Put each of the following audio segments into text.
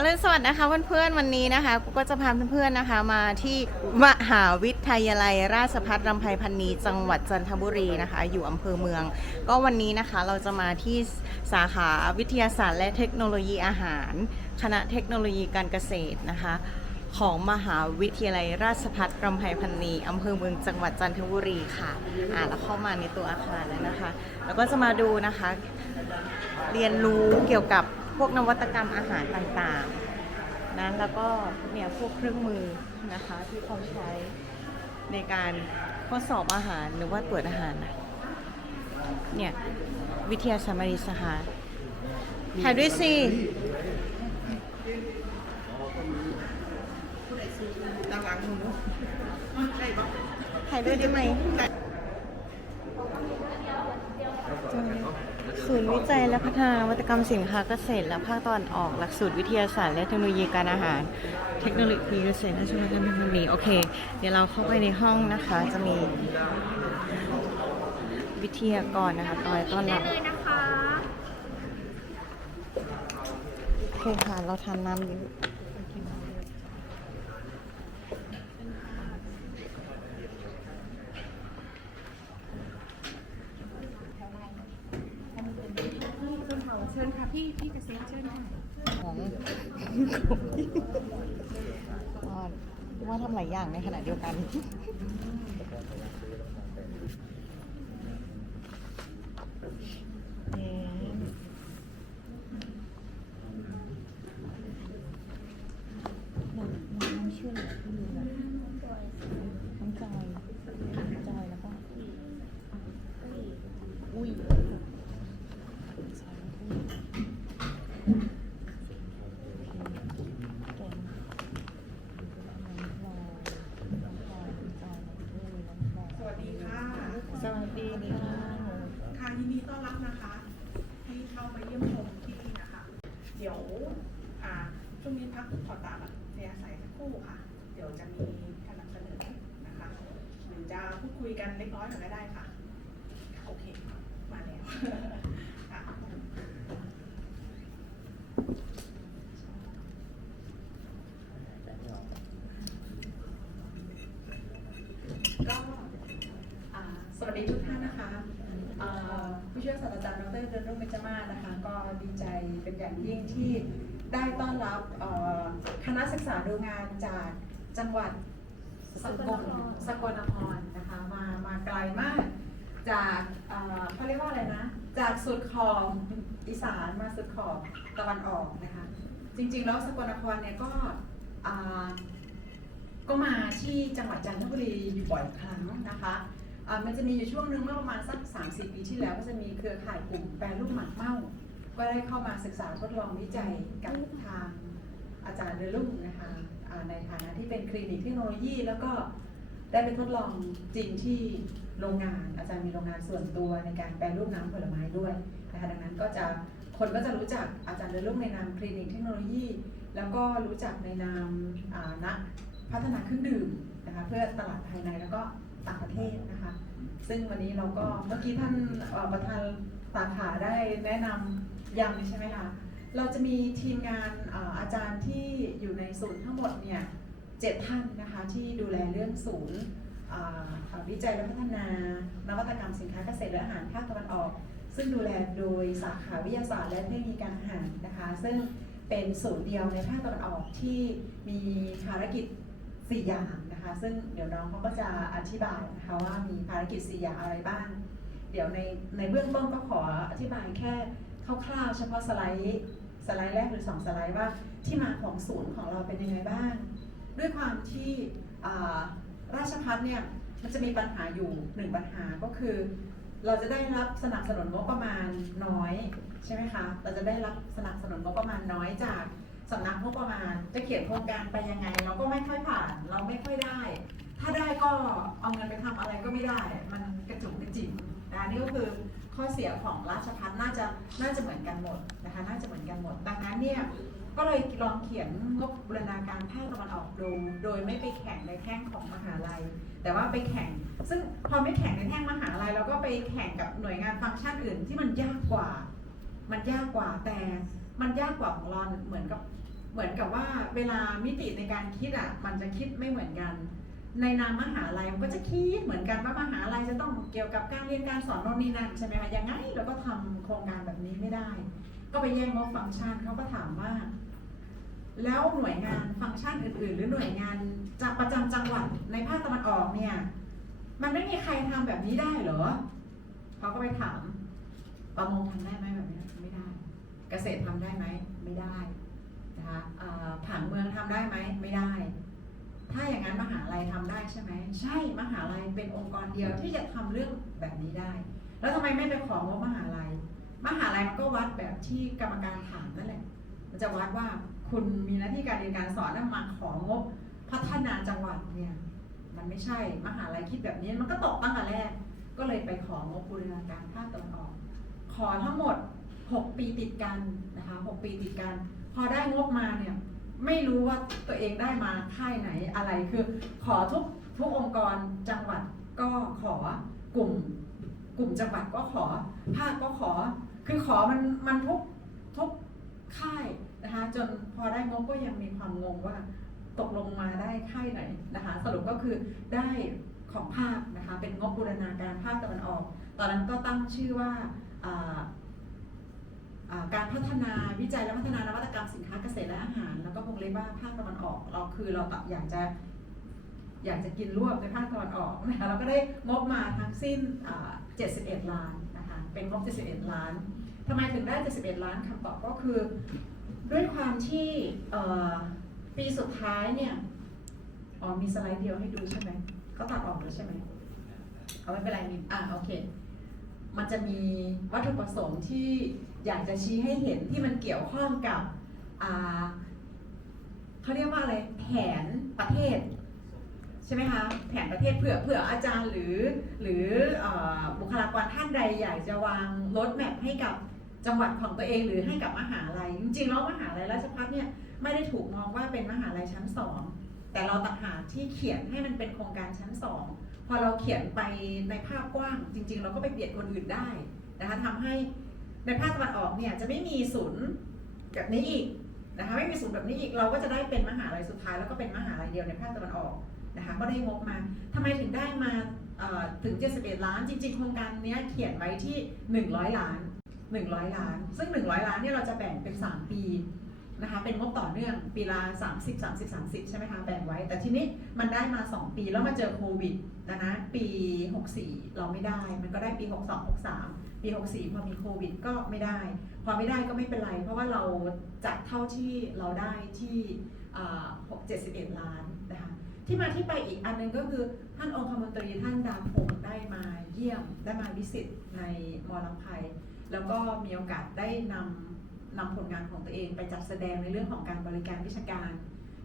อรุณสวัสดิ์นะคะเพื่อนๆวันนี้นะคะกูก็จะพาเพื่อนๆนะคะมาที่มหาวิทยาลัยราชภัฏรำไพพรรณีจังหวัดจันทบุรีนะคะอยู่อำเภอเมืองก็วันนี้นะคะเราจะมาที่สาขาวิทยาศาสตร์และเทคโนโลยีอาหารคณะเทคโนโลยีการเกษตรนะคะของมหาวิทยาลัยราชภัฏรำไพพรรณีอำเภอเมืองจังหวัดจันทบุรีค่ะแล้วเข้ามาในตัวอาคารแล้วนะคะแล้วก็จะมาดูนะคะเรียนรู้เกี่ยวกับพวกนวัตกรรมอาหารต่างๆนะแล้วก็เนี่ยพวกเครื่องมือนะคะที่เขาใช้ในการทดสอบอาหารหรือว่าตรวจอาหารนะเนี่ยวิทยาศาสตร์มริสหาถ่ายด้วยสิถ่ายด้วยได้ไหมศูนย์วิจัยและพัฒนานวัตกรรมสินค้าเกษตรและภาคตะวันออกหลักสูตรวิทยาศาสตร์และเทคโนโลยีการอาหารเทคโนโลยีเกษตรและชุมชนพันธุ์โอเคเดี๋ยวเราเข้าไปในห้องนะคะจะมีวิทยากรนะคะต้อนรับโอเคค่ะเราทานน้ำเยอะเชิญค่ะพี่เกษตรเชิญค่ะของว่าทำหลายอย่างในขณะเดียวกันชื่ออะไรที่มีแบบน้องจอยแล้วก็อุ้ยสวัสดีค่ะค่ะยินดีต้อนรับนะคะที่เข้ามาเยี่ยมชมที่นี่นะคะ เดี๋ยวช่วงนี้พักขอตามเสียสายสักครู่ค่ะ เดี๋ยวจะมีการนำเสนอนะคะหรือจะพูดคุยกันเล็กน้อยหน่อยก็ได้ค่ะโอเคมาแล้วสวัสดีทุกท่านนะคะผู้ช่วยศาสตราจารย์ดร.เดินรุ่งเบญจมาศนะคะก็ดีใจเป็นอย่างยิ่งที่ได้ต้อนรับคณะศึกษาดูงานจากจังหวัดสกลนครนะคะมาไกลมากจากเขาเรียกว่าอะไรนะจากสุดขอบอีสานมาสุดขอบตะวันออกนะคะจริงๆแล้วสกลนครเนี่ยก็มาที่จังหวัดจันทบุรีอยู่บ่อยครั้งนะคะมันจะมีอยู่ช่วงหนึ่งเมื่อประมาณสัก 3-4 ปีที่แล้วก็จะมีเครือข่ายกลุ่มแปรรูปหมากเม่าก็ได้เข้ามาศึกษาทดลองวิจัยกับทางอาจารย์เดลุ่งนะคะในฐานะที่เป็นคลินิกเทคโนโลยีแล้วก็ได้ไปทดลองจริงที่โรงงานอาจารย์มีโรงงานส่วนตัวในการแปรรูปน้ำผลไม้ด้วยนะคะดังนั้นคนก็จะรู้จักอาจารย์เดลุ่งในนามคลินิกเทคโนโลยีแล้วก็รู้จักในนามนักพัฒนาเครื่องดื่มนะคะเพื่อตลาดภายในแล้วก็ต่างประเทศนะคะซึ่งวันนี้เราก็เมื่อกี้ท่านประธานสาขาได้แนะนำย้ำใช่ไหมคะเราจะมีทีมงานอาจารย์ที่อยู่ในศูนย์ทั้งหมดเนี่ย7 ท่านนะคะที่ดูแลเรื่องศูนย์วิจัยและพัฒนานวัตกรรมสินค้าเกษตรและอาหารภาคตะวันออกซึ่งดูแลโดยสาขาวิทยาศาสตร์และเทคโนโลยีการอาหารนะคะซึ่งเป็นศูนย์เดียวในภาคตะวันออกที่มีภารกิจ4 อย่างนะคะซึ่งเดี๋ยวน้องเขาก็จะอธิบายนะคะว่ามีภารกิจ4 อย่างอะไรบ้างเดี๋ยวในเบื้องต้นก็ขออธิบายแค่คร่าวๆเฉพาะสไลด์แรกหรือ2 สไลด์ว่าที่มาของศูนย์ของเราเป็นยังไงบ้างด้วยความที่ราชภัฏเนี่ยมันจะมีปัญหาอยู่1 ปัญหาก็คือเราจะได้รับสนับสนุนงบประมาณน้อยใช่ไหมคะเราจะได้รับสนับสนุนงบประมาณน้อยจากสำนักงบประมาณจะเขียนโครงการไปยังไงเราก็ไม่ค่อยผ่านเราไม่ค่อยได้ถ้าได้ก็เอาเงินไปทำอะไรก็ไม่ได้มันกระจุกกระจิ๋มนะนี่ก็คือข้อเสียของราชภัฏน่าจะเหมือนกันหมดนะคะน่าจะเหมือนกันหมดดังนั้นเนี่ยก็เลยลองเขียนงบบูรณาการภาคตะวันออกดูโดยไม่ไปแข่งในแท่งของมหาลัยแต่ว่าไปแข่งซึ่งพอไม่แข่งในแท่งมหาลัยเราก็ไปแข่งกับหน่วยงานฟังก์ชันอื่นที่มันยากกว่าแต่มันยากกว่าของเราเหมือนกับ เหมือนกับว่าเวลามิติในการคิดอ่ะมันจะคิดไม่เหมือนกัน ในนามมหาลัยมันก็จะคิดเหมือนกันว่ามหาลัยจะต้องเกี่ยวกับการเรียนการสอนโน่นนี่นั่นใช่ไหมคะยังไงเราก็ทำโครงการแบบนี้ไม่ได้ ก็ไปแย่งงบฟังก์ชันเขาก็ถามว่า แล้วหน่วยงานฟังก์ชันอื่นๆ หรือหน่วยงานจากประจำจังหวัดในภาคตะวันออกเนี่ยมันไม่มีใครทำแบบนี้ได้เหรอเขาก็ไปถามประมงทำได้ไหมแบบนี้ไม่ได้ เกษตรทำได้ไหมไม่ได้นะคะผังเมืองทำได้ไหมไม่ได้ ถ้าอย่างนั้นมหาลัยทำได้ใช่ไหมใช่มหาลัยเป็นองค์กรเดียวที่จะทำเรื่องแบบนี้ได้ แล้วทำไมไม่ไปของงบมหาลัยมหาลัยมันก็วัดแบบที่กรรมการถามนั่นแหละมันจะวัดว่าคุณมีหน้าที่การเรียนการสอนแล้วมาของบพัฒนาจังหวัดเนี่ยมันไม่ใช่มหาลัยคิดแบบนี้มันก็ตกตั้งแต่แรกก็เลยไปของงบบูรณาการภาคตะวันออกขอทั้งหมด6 ปีติดกันนะคะ6 ปีติดกันพอได้งบมาเนี่ยไม่รู้ว่าตัวเองได้มาค่ายไหนอะไรคือขอทุกองค์กรจังหวัดก็ขอกลุ่มจังหวัดก็ขอภาคก็ขอคือขอมันทุกค่ายนะคะจนพอได้งบก็ยังมีความงงว่าตกลงมาได้ค่ายไหนนะคะสรุปก็คือได้ของภาคนะคะเป็นงบบูรณาการภาคตะวันออกตอนนั้นก็ตั้งชื่อว่าการพัฒนาวิจัยและพัฒนานวัตกรรมสินค้าเกษตรและอาหารแล้วก็วงเล็บว่าภาคตะวันออกเราอยากจะกินรวบในภาคตะวันออกนะคะเราก็ได้งบมาทั้งสิ้น71 ล้านนะคะเป็นงบ71 ล้านทำไมถึงได้71 ล้านคำตอบก็คือด้วยความที่ปีสุดท้ายเนี่ยมีสไลด์เดียวให้ดูใช่ไหมก็ตัดออกเลยใช่ไหมเอาไม่เป็นไรมีโอเคมันจะมีวัตถุประสงค์ที่อยากจะชี้ให้เห็นที่มันเกี่ยวข้องกับเขาเรียกว่าอะไรแผนประเทศใช่ไหมคะแผนประเทศเผื่ออาจารย์หรือบุคลากรท่านใดอยากจะวางรถแมพให้กับจังหวัดของตัวเองหรือให้กับมหาลัยจริงๆแล้วมหาลัยราชภัฏเนี่ยไม่ได้ถูกมองว่าเป็นมหาลัยชั้น2แต่เราต่างหากที่เขียนให้มันเป็นโครงการชั้น2พอเราเขียนไปในภาพกว้างจริงๆเราก็ไปเปลี่ยนคนอื่นได้นะคะทำให้ในภาคตะวันออกเนี่ยจะไม่มีศูนย์แบบนี้อีกนะคะไม่มีศูนย์แบบนี้อีกเราก็จะได้เป็นมหาลัยสุดท้ายแล้วก็เป็นมหาลัยเดียวในภาคตะวันออกนะคะก็ได้งบมาทำไมถึงได้มาถึง71 ล้านจริงๆโครงการนี้เขียนไว้ที่100 ล้านซึ่ง100 ล้านเนี่ยเราจะแบ่งเป็น3 ปีนะคะเป็นงบต่อเนื่องปีละ30 ใช่ไหมคะแบ่งไว้แต่ทีนี้มันได้มา2 ปีแล้วมาเจอโควิดนะปี64เราไม่ได้มันก็ได้ปี62 63ปี64พอมีโควิดก็ไม่ได้พอไม่ได้ก็ไม่เป็นไรเพราะว่าเราจัดเท่าที่เราได้ที่71 ล้านนะคะที่มาที่ไปอีกอันนึงก็คือท่านองคมนตรีท่านดาพงศ์ได้มาเยี่ยมได้มาวิสิตในมอลำไพแล้วก็มีโอกาสได้นำผลงานของตัวเองไปจัดแสดงในเรื่องของการบริการวิชาการ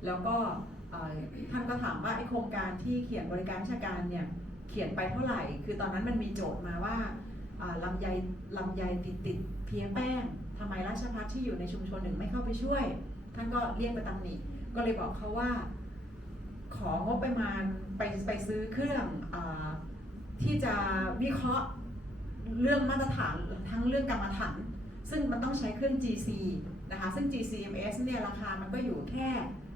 แล้วก็ท่านก็ถามว่าไอโครงการที่เขียนบริการวิชาการเนี่ยเขียนไปเท่าไหร่คือตอนนั้นมันมีโจทย์มาว่าลำไยติดเพี้ยแป้งทำไมราชภัฏที่อยู่ในชุมชนหนึ่งไม่เข้าไปช่วยท่านก็เรียกไปตำหนิก็เลยบอกเขาว่าของบประมาณไปซื้อเครื่องที่จะวิเคราะห์เรื่องมาตรฐานทั้งเรื่องกรรมฐานซึ่งมันต้องใช้เครื่อง GC นะคะซึ่ง GCMS เนี่ยราคามันก็อยู่แค่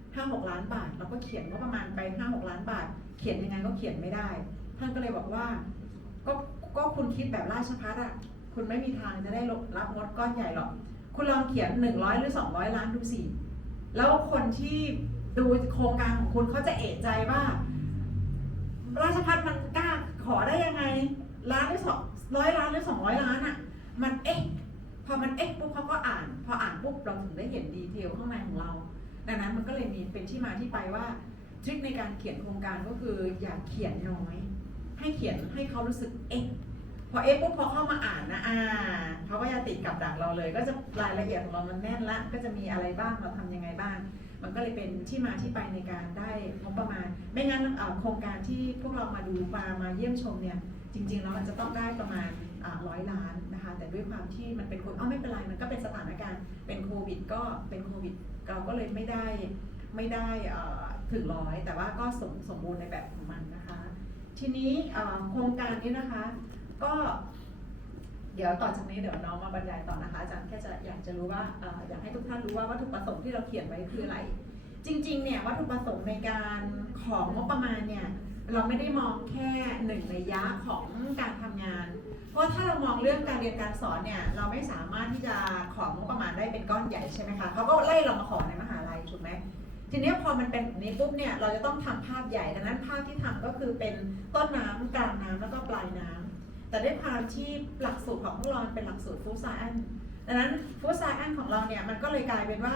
5-6 ล้านบาทเราก็เขียนว่าประมาณไป 5-6 ล้านบาทเขียนยังไงก็เขียนไม่ได้ท่านก็เลยบอกว่าก็คุณคิดแบบราชภัฏอ่ะคุณไม่มีทางจะได้รับงบก้อนใหญ่หรอกคุณลองเขียน100 หรือ 200 ล้านดูสิแล้วคนที่ดูโครงการของคุณเขาจะเอะใจว่าราชภัฏมันกล้าขอได้ยังไงล้านหรือ200 ล้านหรือ200 ล้านอ่ะมันพอมันปุ๊บเขาก็อ่านพออ่านปุ๊บเราถึงได้เห็นดีเทลข้างในของเราดังนั้นมันก็เลยมีเป็นที่มาที่ไปว่าทริคในการเขียนโครงการก็คืออย่าเขียนน้อยให้เขียนให้เขารู้สึกพอปุ๊บพอเข้ามาอ่านนะเขาก็จะติดกับดักเราเลยก็จะรายละเอียดของเรามันแน่นละก็จะมีอะไรบ้างเราทำยังไงบ้างมันก็เลยเป็นที่มาที่ไปในการได้งบประมาณไม่งั้นโครงการที่พวกเรามาดูมาเยี่ยมชมเนี่ยจริงๆแล้วมันจะต้องได้ประมาณ100 ล้านนะคะแต่ด้วยความที่มันเป็นไม่เป็นไรมันก็เป็นสถานการณ์เป็นโควิดก็เป็นโควิดเราก็เลยไม่ได้ถึง100แต่ว่าก็สมบูรณ์ในแบบของมันนะคะทีนี้โครงการนี้นะคะก็ เดี๋ยวต่อจากนี้เดี๋ยวน้องมาบรรยายต่อนะคะอาจารย์แค่จะอยากจะรู้ว่าอยากให้ทุกท่านรู้ว่าวัตถุประสงค์ที่เราเขียนไว้คืออะไร จริงๆเนี่ยวัตถุประสงค์ในการของงบประมาณเนี่ยเราไม่ได้มองแค่หนึ่งนัยยะของการทำงาน เพราะถ้าเรามองเรื่องการเรียนการสอนเนี่ยเราไม่สามารถที่จะของงบประมาณได้เป็นก้อนใหญ่ใช่ไหมคะเขาก็ไล่เรามาขอในมหาลัยถูกไหมทีนี้พอมันเป็นแบบนี้ปุ๊บเนี่ยเราจะต้องทำภาพใหญ่ดังนั้นภาพที่ทำก็คือเป็นต้นน้ำกลางน้ำแล้วก็ปลายน้ำแต่ด้วยความที่หลักสูตรของพวกเราเป็นหลักสูตรฟู้ดไซแอนซ์ดังนั้นฟู้ดไซแอนซ์ของเราเนี่ยมันก็เลยกลายเป็นว่า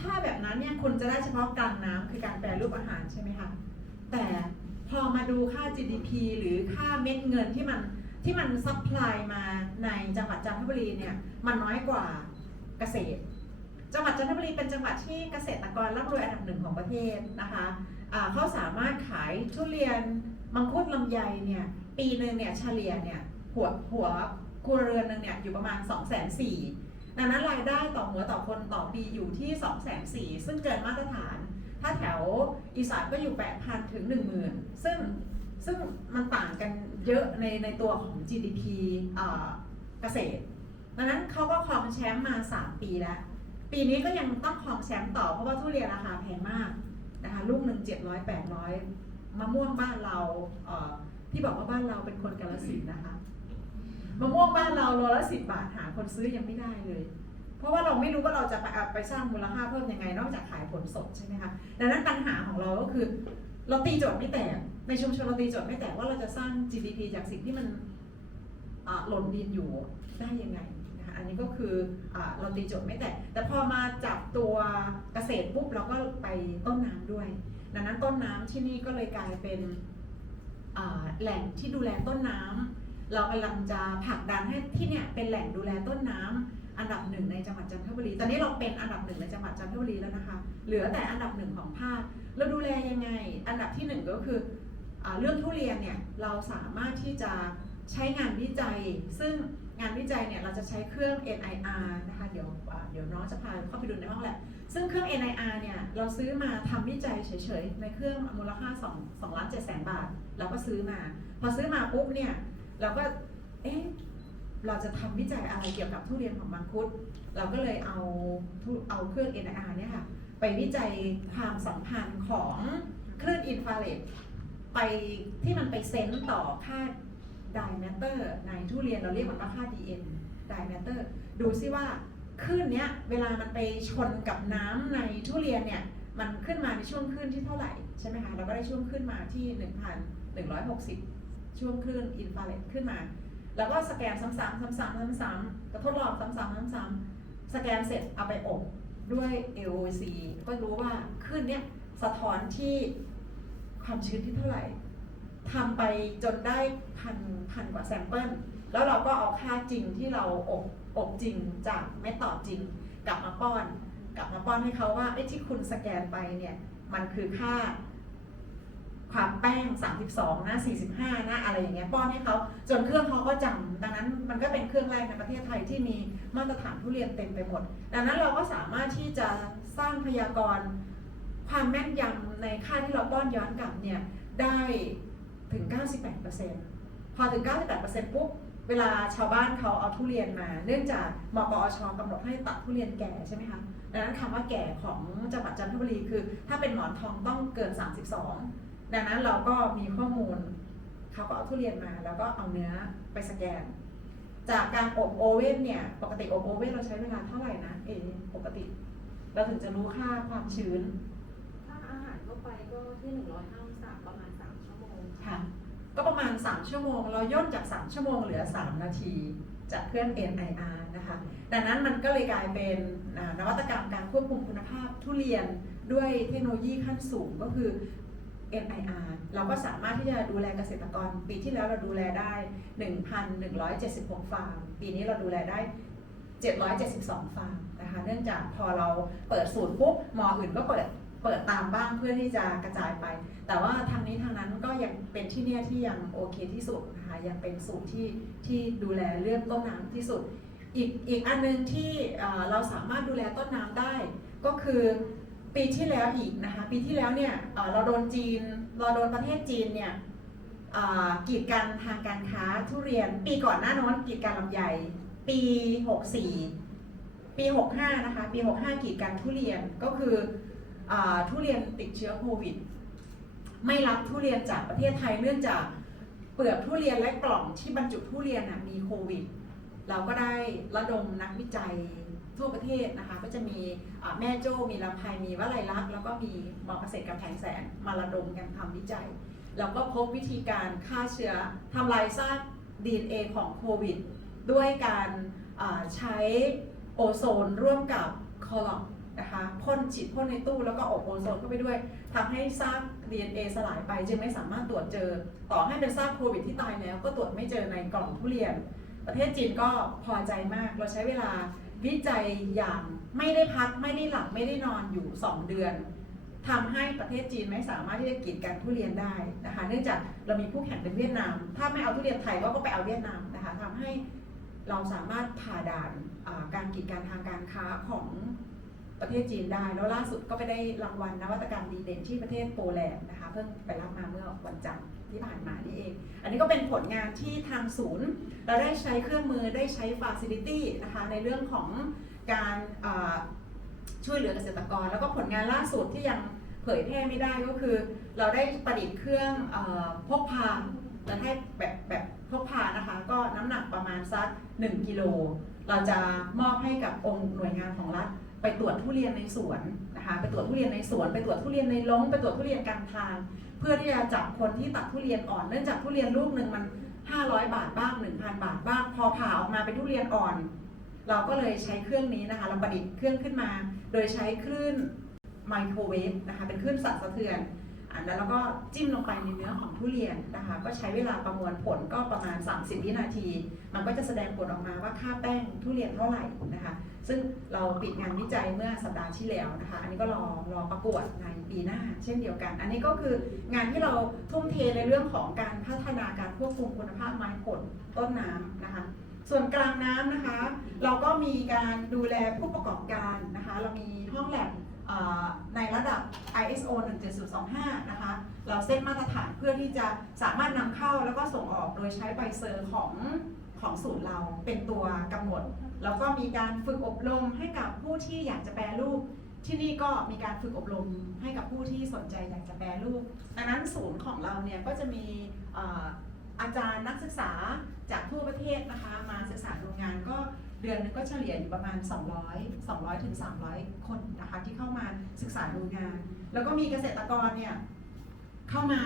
ถ้าแบบนั้นเนี่ยคุณจะได้เฉพาะกลางน้ำคือการแปรรูปอาหารใช่ไหมคะแต่พอมาดูค่า GDP หรือค่าเม็ดเงินที่มันซัพพลายมาในจังหวัดจันทบุรีเนี่ยมันน้อยกว่าเกษตรจังหวัดจันทบุรีเป็นจังหวัดที่เกษตรกรร่ำรวยอันดับหนึ่งของประเทศนะคะเขาสามารถขายทุเรียนมังคุดลำไยเนี่ยปีหนึ่งเนี่ยเฉลี่ยเนี่ยหัวครัวเรือนหนึ่งเนี่ยอยู่ประมาณ 240,000 ดังนั้นรายได้ต่อหัวต่อคนต่อปีอยู่ที่ 240,000 ซึ่งเกินมาตรฐานถ้าแถวอีสานก็อยู่ 8,000 ถึง 10,000 ซึ่งมันต่างกันเยอะในตัวของ GDP เกษตรดังนั้นเขาก็ครองแชมป์มา 3 ปีแล้วปีนี้ก็ยังต้องครองแชมป์ต่อเพราะว่าทุเรียนราคาแพงมากนะคะลูกหนึ่ง700-800มะม่วงบ้านเราที่บอกว่าบ้านเราเป็นคนกาฬสินธุ์นะคะมะม่วงบ้านเราโลละ10 บาทหาคนซื้อยังไม่ได้เลยเพราะว่าเราไม่รู้ว่าเราจะไปสร้างมูลค่าเพิ่มยังไงนอกจากขายผลสดใช่ไหมคะดังนั้นปัญหาของเราก็คือเราตีโจทย์ไม่แตกในชุมชนเราตีโจทย์ไม่แตกว่าเราจะสร้าง GDP จากสิ่งที่มันหล่นดินอยู่ได้ยังไงนะคะอันนี้ก็คือเราตีโจทย์ไม่แตกแต่พอมาจับตัวเกษตรปุ๊บเราก็ไปต้นน้ำด้วยดังนั้นต้นน้ำที่นี่ก็เลยกลายเป็นแหล่งที่ดูแลต้นน้ำเรากำลังจะผลักดันให้ที่เนี่ยเป็นแหล่งดูแลต้นน้ำอันดับหนึ่งในจังหวัดจันทบุรีตอนนี้เราเป็นอันดับหนึ่งในจังหวัดจันทบุรีแล้วนะคะเหลือแต่อันดับหนึ่งของภาคเราดูแลยังไงอันดับที่หนึ่งก็คือเรื่องทุเรียนเนี่ยเราสามารถที่จะใช้งานวิจัยซึ่งงานวิจัยเนี่ยเราจะใช้เครื่อง NIR นะคะเดี๋ยวน้องจะพาเข้าไปดูในห้องแลบซึ่งเครื่อง NIR เนี่ยเราซื้อมาทำวิจัยเฉยๆในเครื่องมูลค่า2,700,000 บาทเราก็ซื้อมาพอซื้อมาปุ๊บเนี่ยเราก็เราจะทำวิจัยอะไรเกี่ยวกับทุเรียนของมังคุดเราก็เลยเอาเครื่อง NIR เนี่ยค่ะไปวิจัยความสัมพันธ์ของคลื่นอินฟราเรดไปที่มันไปเซนส์ต่อค่าไดแมตเตอร์ในทุเรียนเราเรียกมันว่าค่า DM ไดแมตเตอร์ดูซิว่าคลื่นเนี้ยเวลามันไปชนกับน้ำในทุเรียนเนี่ยมันขึ้นมาในช่วงคลื่นที่เท่าไหร่ใช่ไหมคะเราก็ได้ช่วงคลื่นมาที่ 1,160 ช่วงคลื่นอินฟราเรดขึ้นมาแล้วก็สแกนซ้ำๆก็ทดลองซ้ำๆสแกนเสร็จเอาไปอบด้วย AOC ก็รู้ว่าคลื่นเนี้ยสะท้อนที่ความชื้นที่เท่าไหร่ทำไปจนได้พันกว่าแซมเปิลแล้วเราก็เอาค่าจริงที่เราอบจริงจากเมธอดจริงกลับมาป้อนให้เขาว่าที่คุณสแกนไปเนี่ยมันคือค่าความแป้ง32นะ45นะอะไรอย่างเงี้ยป้อนให้เขาจนเครื่องเขาก็จำดังนั้นมันก็เป็นเครื่องแรกในประเทศไทยที่มีมาตรฐานทุเรียนเต็มไปหมดดังนั้นเราก็สามารถที่จะสร้างพยากรณ์ความแม่นยำในค่าที่เราป้อนย้อนกลับเนี่ยได้ถึง 98% พอถึง 98% ปุ๊บเวลาชาวบ้านเขาเอาทุเรียนมาเนื่องจากมกอช.กำหนดให้ตัดทุเรียนแก่ใช่ไหมคะดังนั้นคำว่าแก่ของจังหวัดจันทบุรีคือถ้าเป็นหมอนทองต้องเกิน32ดังนั้นเราก็มีข้อมูลเขาก็เอาทุเรียนมาแล้วก็เอาเนื้อไปสแกนจากการอบโอเว่นเนี่ยปกติอบโอเว่นเราใช้เวลาเท่าไหร่นะปกติเราถึงจะรู้ค่าความชื้นถ้าอาหารทั่วไปก็ที่105 องศาประมาณ3 ชั่วโมงค่ะก็ประมาณ3 ชั่วโมงเราย่นจาก3 ชั่วโมงเหลือ3 นาทีจากเครื่อง NIR นะคะดังนั้นมันก็เลยกลายเป็นนวัตกรรมการควบคุมคุณภาพทุเรียนด้วยเทคโนโลยีขั้นสูงก็คือ NIR เราก็สามารถที่จะดูแลเกษตรกรปีที่แล้วเราดูแลได้ 1,176 ฟาร์มปีนี้เราดูแลได้772 ฟาร์มนะคะเนื่องจากพอเราเปิดสูตรปุ๊บมออื่นก็เปิดตามบ้างเพื่อที่จะกระจายไปแต่ว่าทางนี้ทางนั้นก็ยังเป็นที่เนี่ยที่ยังโอเคที่สุดนะคะยังเป็นสูตรที่ดูแลเรื่องต้นน้ำที่สุดอีกอันนึงที่เราสามารถดูแลต้นน้ำได้ก็คือปีที่แล้วอีกนะคะปีที่แล้วเนี่ยเราโดนประเทศจีนเนี่ย กีดกันทางการค้าทุเรียนปีก่อนหน้านั้นกีดกันลำไยปี 64 ปี 65 นะคะปี 65 กีดกันทุเรียนก็คือทุเรียนติดเชื้อโควิดไม่รับทุเรียนจากประเทศไทยเนื่องจากเปลือกทุเรียนและกล่องที่บรรจุทุเรียนมีโควิดเราก็ได้ระดมนักวิจัยทั่วประเทศนะคะก็จะมีแม่โจ้มีลำไพมีวลัยลักษณ์แล้วก็มีมอเกษตรกำแพงแสนมาระดมกันทำวิจัยแล้วก็พบวิธีการฆ่าเชื้อทำลายซาก DNA ของโควิดด้วยการใช้โอโซนร่วมกับคลอร์นะคะฉีดพ่นในตู้แล้วก็อบโอโซนเข้าไปด้วยทำให้ซาก DNA สลายไปจึงไม่สามารถตรวจเจอต่อให้เป็นซากโควิดที่ตายแล้วก็ตรวจไม่เจอในกล่องทุเรียนประเทศจีนก็พอใจมากเราใช้เวลาวิจัยอย่างไม่ได้พักไม่ได้หลับไม่ได้นอนอยู่2เดือนทำให้ประเทศจีนไม่สามารถที่จะกีดกันทุเรียนได้นะคะเนื่องจากเรามีคู่แข่งเป็นเวียดนามถ้าไม่เอาทุเรียนไทยก็ไปเอาเวียดนามนะคะทำให้เราสามารถผ่าด่านการกีดกันทางการค้าของประเทศจีนได้แล้วล่าสุดก็ไปได้รางวัลนวัตกรรมดีเด่นที่ประเทศโปแลนด์นะคะเพิ่งไปรับมาเมื่อวันจันทร์ที่ผ่านมานี่เองอันนี้ก็เป็นผลงานที่ทางศูนย์เราได้ใช้เครื่องมือได้ใช้ฟาซิลิตี้นะคะในเรื่องของการช่วยเหลือเกษตรกรแล้วก็ผลงานล่าสุดที่ยังเผยแพร่ไม่ได้ก็คือเราได้ประดิษฐ์เครื่องพกพาเราให้แบบพกพานะคะก็น้ำหนักประมาณสัก1กิโลเราจะมอบให้กับองค์หน่วยงานของรัฐไปตรวจทุเรียนในสวนนะคะไปตรวจทุเรียนในสวนไปตรวจทุเรียนในลงไปตรวจทุเรียนกลางทางเพื่อที่จะจับคนที่ตัดทุเรียนอ่อนเนื่องจากทุเรียนลูกหนึ่งมัน500 บาทบ้าง 1,000 บาทบ้างพอผ่าออกมาเป็นทุเรียนอ่อนเราก็เลยใช้เครื่องนี้นะคะเราประดิษฐ์เครื่องขึ้นมาโดยใช้คลื่นไมโครเวฟนะคะเป็นคลื่นสั่นสะเทือนแล้วเราก็จิ้มลงไปในเนื้อของทุเรียนนะคะก็ใช้เวลาประมวลผลก็ประมาณ30วินาทีมันก็จะแสดงผลออกมาว่าค่าแป้งทุเรียนเท่าไหร่นะคะซึ่งเราปิดงานวิจัยเมื่อสัปดาห์ที่แล้วนะคะอันนี้ก็รอประกวดในปีหน้าเช่นเดียวกันอันนี้ก็คืองานที่เราทุ่มเทในเรื่องของการพัฒนาการควบคุมคุณภาพไม้ผลต้นน้ำนะคะส่วนกลางน้ำนะคะเราก็มีการดูแลผู้ประกอบการนะคะเรามีห้องแลบในระดับ ISO 17025 นะคะเราเซตมาตรฐานเพื่อที่จะสามารถนำเข้าแล้วก็ส่งออกโดยใช้ใบเซอร์ของศูนย์เราเป็นตัวกำหนดแล้วก็มีการฝึกอบรมให้กับผู้ที่อยากจะแปรรูปที่นี่ก็มีการฝึกอบรมให้กับผู้ที่สนใจอยากจะแปรรูปดังนั้นศูนย์ของเราเนี่ยก็จะมีอาจารย์นักศึกษาจากทั่วประเทศนะคะมาศึกษาดูงานก็เดือนนึงก็เฉลี่ยอยู่ประมาณ200 ถึง 300 คนนะคะที่เข้ามาศึกษาดูงานแล้วก็มีเกษตรกรเนี่ยเข้ามา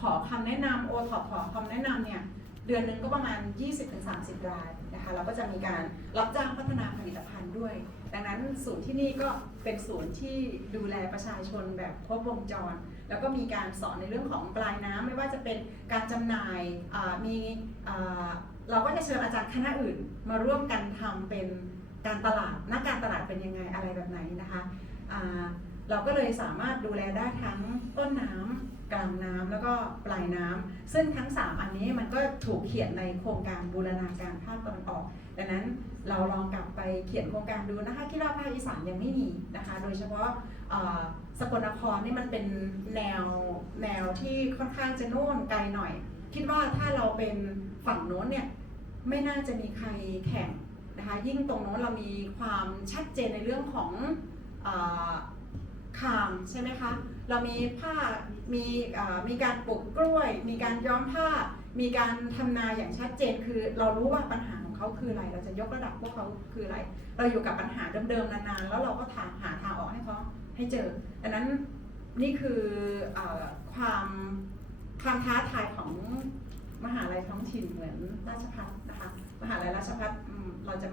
ขอคำแนะนำโอท็อปขอคำแนะนำเนี่ยเดือนนึงก็ประมาณ 20-30 รายนะคะเราก็จะมีการรับจ้างพัฒนาผลิตภัณฑ์ด้วยดังนั้นศูนย์ที่นี่ก็เป็นศูนย์ที่ดูแลประชาชนแบบครบวงจรแล้วก็มีการสอนในเรื่องของปลายน้ำไม่ว่าจะเป็นการจำหน่ายเราก็จะเชิญอาจารย์คณะอื่นมาร่วมกันทำเป็นการตลาดนักการตลาดเป็นยังไงอะไรแบบไหนนะคะเราก็เลยสามารถดูแลได้ทั้งต้นน้ำกลางน้ำแล้วก็ปลายน้ำซึ่งทั้ง3อันนี้มันก็ถูกเขียนในโครงการบูรณาการภาคตะวันออกดังนั้นเราลองกลับไปเขียนโครงการดูนะคะคิดว่าภาคอีสานยังไม่มีนะคะโดยเฉพาะสกลนครนี่มันเป็นแนวที่ค่อนข้างจะโน่นไกลหน่อยคิดว่าถ้าเราเป็นฝั่งโน้นเนี่ยไม่น่าจะมีใครแข่งนะคะยิ่งตรงโน้นเรามีความชัดเจนในเรื่องของคามใช่ไหมคะเรามีผ้ามีการปลูกกล้วยมีการย้อมผ้ามีการทำนาอย่างชัดเจนคือเรารู้ว่าปัญหาของเขาคืออะไรเราจะยกระดับพวกเขาคืออะไรเราอยู่กับปัญหาเดิมๆนานๆแล้วเราก็หาทางออกให้เขาให้เจอดังนั้นนี่คือความท้าทายของมหาลัยท้องถิ่นเหมือนราชภัฏนะคะมหาลัยราชภัฏเราจะ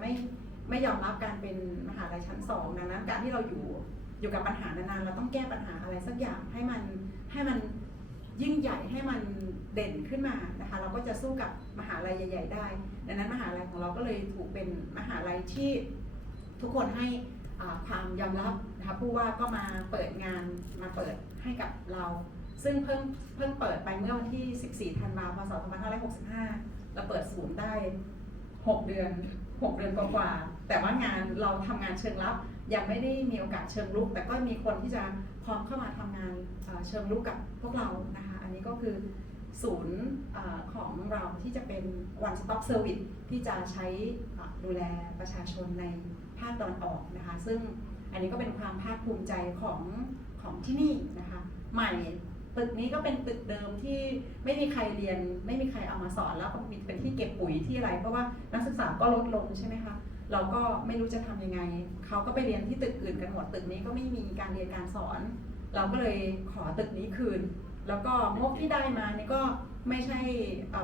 ไม่ยอมรับการเป็นมหาลัยชั้น2ดังนั้นการที่เราอยู่กับปัญหานานๆเราต้องแก้ปัญหาอะไรสักอย่างให้มันยิ่งใหญ่ให้มันเด่นขึ้นมานะคะเราก็จะสู้กับมหาลัยใหญ่ๆได้ดังนั้นมหาลัยของเราก็เลยถูกเป็นมหาลัยที่ทุกคนให้ความยอมรับนะคะผู้ว่าก็มาเปิดงานมาเปิดให้กับเราซึ่งเพิ่งเปิดไปเมื่อวันที่14 ธันวาคม พ.ศ. 2565เราเปิดศูนย์ได้6 เดือนกว่าๆแต่ว่างานเราทำงานเชิงลับยังไม่ได้มีโอกาสเชิงลุกแต่ก็มีคนที่จะพร้อมเข้ามาทำงานเชิงลุกกับพวกเรานะคะอันนี้ก็คือ ศูนย์ของเราที่จะเป็น one stop service ที่จะใช้ดูแลประชาชนในภาคตะวันออกนะคะซึ่งอันนี้ก็เป็นความภาคภูมิใจของที่นี่นะคะใหม่ตึกนี้ก็เป็นตึกเดิมที่ไม่มีใครเรียนไม่มีใครเอามาสอนแล้วก็มีเป็นที่เก็บปุ๋ยที่อะไรเพราะว่านักศึกษาก็ลดลงใช่ไหมคะเราก็ไม่รู้จะทำยังไงเขาก็ไปเรียนที่ตึกอื่นกันหมดตึกนี้ก็ไม่มีการเรียนการสอน เราก็เลยขอตึกนี้คืนแล้วก็งบที่ได้มานี่ก็ไม่ใช่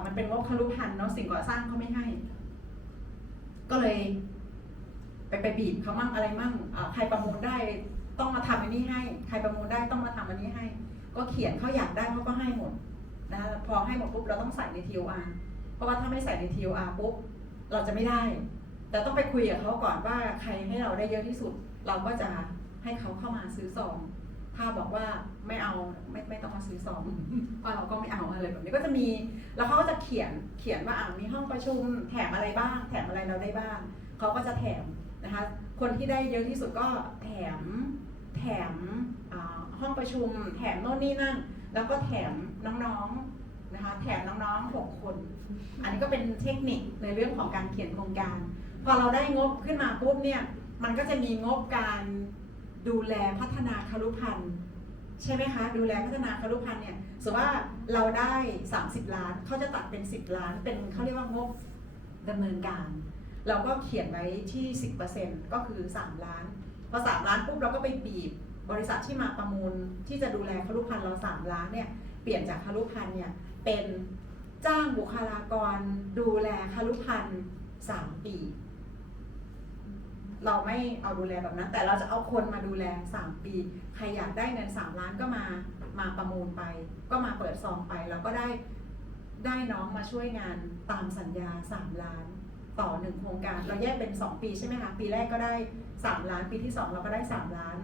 มันเป็นงบครุพันธ์เนาะสิ่งก่อสร้างเขาไม่ให้ ก็เลยไปบีบเขามั่งอะไรมั่งใครประมูลได้ต้องมาทำอันนี้ให้ใครประมูลได้ต้องมาทำอันนี้ให้ก็เขียนเขาอยากได้เขาก็ให้หมดนะพอให้หมดปุ๊บเราต้องใส่ใน TOR เพราะว่าถ้าไม่ใส่ใน TOR ปุ๊บเราจะไม่ได้แต่ต้องไปคุยกับเขาก่อนว่าใครให้เราได้เยอะที่สุดเราก็จะให้เขาเข้ามาซื้อซองถ้าบอกว่าไม่เอาไม่ต้องมาซื้อซองว่าเราก็ไม่เอาอะไรแบบนี้ก็จะมีแล้วเขาก็จะเขียนว่ามีห้องประชุมแถมอะไรบ้างแถมอะไรเราได้บ้างเขาก็จะแถมนะคะคนที่ได้เยอะที่สุดก็แถมห้องประชุมแถมโน่นนี่นั่นแล้วก็แถมน้องๆนะคะแถมน้องๆ6 คนอันนี้ก็เป็นเทคนิคในเรื่องของการเขียนโครงการพอเราได้งบขึ้นมาปุ๊บเนี่ยมันก็จะมีงบการดูแลพัฒนาครุพันธ์ใช่ไหมคะดูแลพัฒนาครุพันธ์เนี่ยสมมติว่าเราได้30 ล้านเขาจะตัดเป็น10 ล้านเป็นเขาเรียกว่างบดำเนินการเราก็เขียนไว้ที่ 10% ก็คือ3 ล้านพอ3 ล้านปุ๊บเราก็ไปบีบบริษัทที่มาประมูลที่จะดูแลครุพันธ์เรา3 ล้านเนี่ยเปลี่ยนจากครุพันธ์เนี่ยเป็นจ้างบุคลากรดูแลครุพันธ์3 ปีเราไม่เอาดูแลแบบนั้นแต่เราจะเอาคนมาดูแล3 ปีใครอยากได้เงิน3 ล้านก็มาประมูลไปก็มาเปิดซองไปแล้วก็ได้น้องมาช่วยงานตามสัญญา3 ล้านต่อ1โครงการเราแยกเป็น2 ปีใช่ไหมคะปีแรกก็ได้3 ล้านปีที่2เราก็ได้3 ล้าน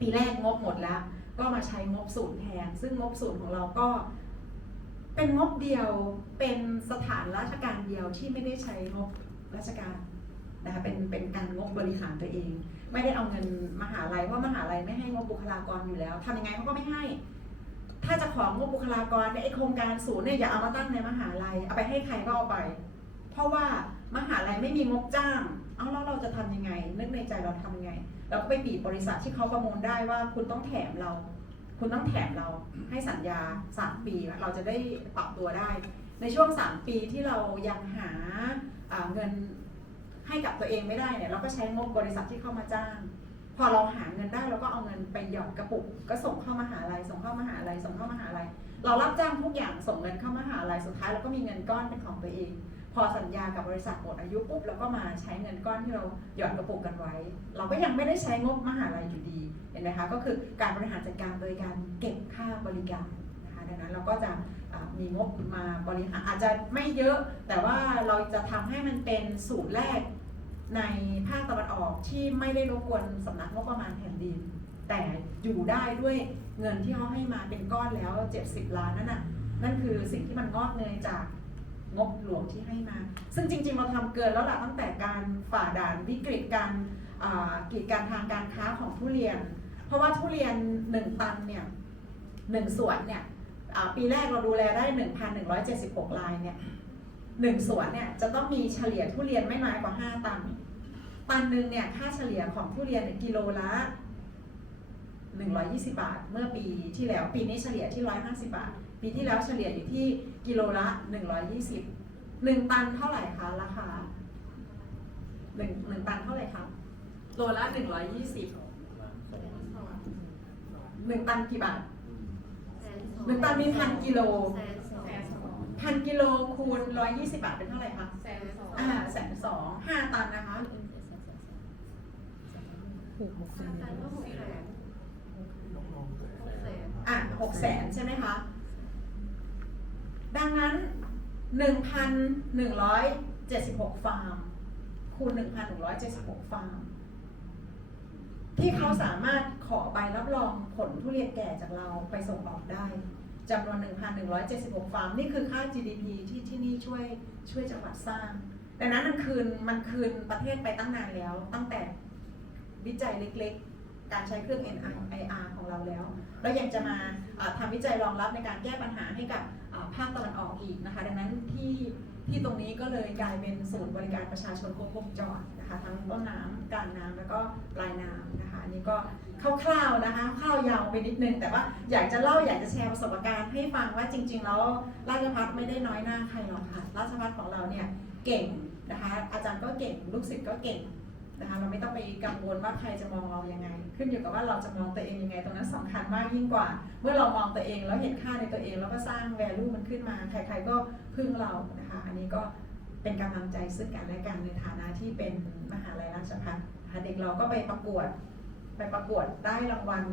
ปีแรกงบหมดแล้วก็มาใช้งบศูนย์แทนซึ่งงบศูนย์ของเราก็เป็นงบเดียวเป็นสถานราชการเดียวที่ไม่ได้ใช้งบราชการนะคะเป็นการงบบริหารตัวเองไม่ได้เอาเงินมหาลัยเพราะมหาลัยไม่ให้งบบุคลากรอยู่แล้วทำยังไงเขาก็ไม่ให้ถ้าจะของงบบุคลากรในโครงการศูนย์เนี่ยอย่าเอามาตั้งในมหาลัยเอาไปให้ใครก็เอาไปเพราะว่ามหาลัยไม่มีงบจ้างเอาแล้วเราจะทำยังไงนึกในใจเราทำยังไงเราก็ไปบีบบริษัทที่เขาประมูลได้ว่าคุณต้องแถมเราให้สัญญา3 ปีเราจะได้ปรับตัวได้ในช่วง3 ปีที่เรายังหาเงินให้กับตัวเองไม่ได้เนี่ยเราก็ใช้งบบริษัทที่เข้ามาจ้างพอเราหาเงินได้เราก็เอาเงินไปหยอดกระปุกก็ส่งเข้ามหาลัยเรารับจ้างทุกอย่างส่งเงินเข้ามหาลัยสุดท้ายเราก็มีเงินก้อนเป็นของตัวเองพอสัญญากับบริษัทหมดอายุปุ๊บเราก็มาใช้เงินก้อนที่เราหยอดกระปุกกันไว้เราก็ยังไม่ได้ใช้งบมหาลัยอยู่ดีเห็นไหมคะก็คือการบริหารจัดการโดยการเก็บค่าบริการนะคะดังนั้นเราก็จะมีงบมาบริหารอาจจะไม่เยอะแต่ว่าเราจะทำให้มันเป็นสูตรแรกในภาคตะวันออกที่ไม่ได้รบกวนสำนักงบประมาณแผ่นดินแต่อยู่ได้ด้วยเงินที่เขาให้มาเป็นก้อนแล้ว70 ล้านนั่นคือสิ่งที่มันงอกเงยจากงบหลวงที่ให้มาซึ่งจริงๆเราทำเกินแล้วล่ะตั้งแต่การฝ่าด่านวิกฤตการกีดกันทางการค้าของทุเรียนเพราะว่าทุเรียน1 ตันเนี่ย1 สวนเนี่ยปีแรกเราดูแลได้ 1,176 รายเนี่ย1 สวนเนี่ยจะต้องมีเฉลี่ยทุเรียนไม่น้อยกว่า5 ตันตันหนึ่งเนี่ยค่าเฉลี่ยของทุเรียนกิโลละ120 บาทเมื่อปีที่แล้วปีนี้เฉลี่ยที่150 บาทปีที่แล้วเฉลี่ยอยู่ที่กิโลละ120 1 ตันเท่าไหร่คะราคา1 ตันเท่าไหร่คะโลละ120 1 ตันกี่บาท1 ตันมี1,000 กิโล1,000 กิโลคูณ120 บาทเป็นเท่าไหร่คะ120,000 5 ตันนะคะ600,000ใช่ไหมคะดังนั้น 1,176 ฟาร์มคูณ 1,176 ฟาร์มที่เขาสามารถขอใบรับรองผลทุเรียนแก่จากเราไปส่งออกได้จำนวน 1,176 ฟาร์มนี่คือค่า GDP ที่นี่ช่วยจังหวัดสร้างดังนั้นมันคืนประเทศไปตั้งนานแล้วตั้งแต่วิจัยเล็กๆ การใช้เครื่อง NIR ของเราแล้วแล้วยังจะมาทำวิจัยรองรับในการแก้ปัญหาให้กับภาคตะวันออกอีกนะคะดังนั้นที่ตรงนี้ก็เลยกลายเป็นศูนย์บริการประชาชนครบวงจรนะคะทั้งต้นน้ำกลางน้ำแล้วก็ปลายน้ำนะคะอันนี้ก็คร่าวๆนะคะคร่าวยาวไปนิดนึงแต่ว่าอยากจะเล่าอยากจะแชร์ประสบการณ์ให้ฟังว่าจริงๆแล้วราชภัฏไม่ได้น้อยหน้าใครหรอกค่ะราชภัฏของเราเนี่ยเก่งนะคะอาจารย์ก็เก่งลูกศิษย์ก็เก่งนะคะเราไม่ต้องไปกังวลว่าใครจะมองเรายังไงขึ้นอยู่กับว่าเราจะมองตัวเองยังไงตรงนั้นสำคัญมากยิ่งกว่าเมื่อเรามองตัวเองแล้วเห็นค่าในตัวเองแล้วก็สร้าง value มันขึ้นมาใครๆก็พึ่งเรานะคะอันนี้ก็เป็นกำลังใจซึ่งกันและกันในฐานะที่เป็นมหาลัยราชภัฏนะคะเด็กเราก็ไปประกวดได้รางวัล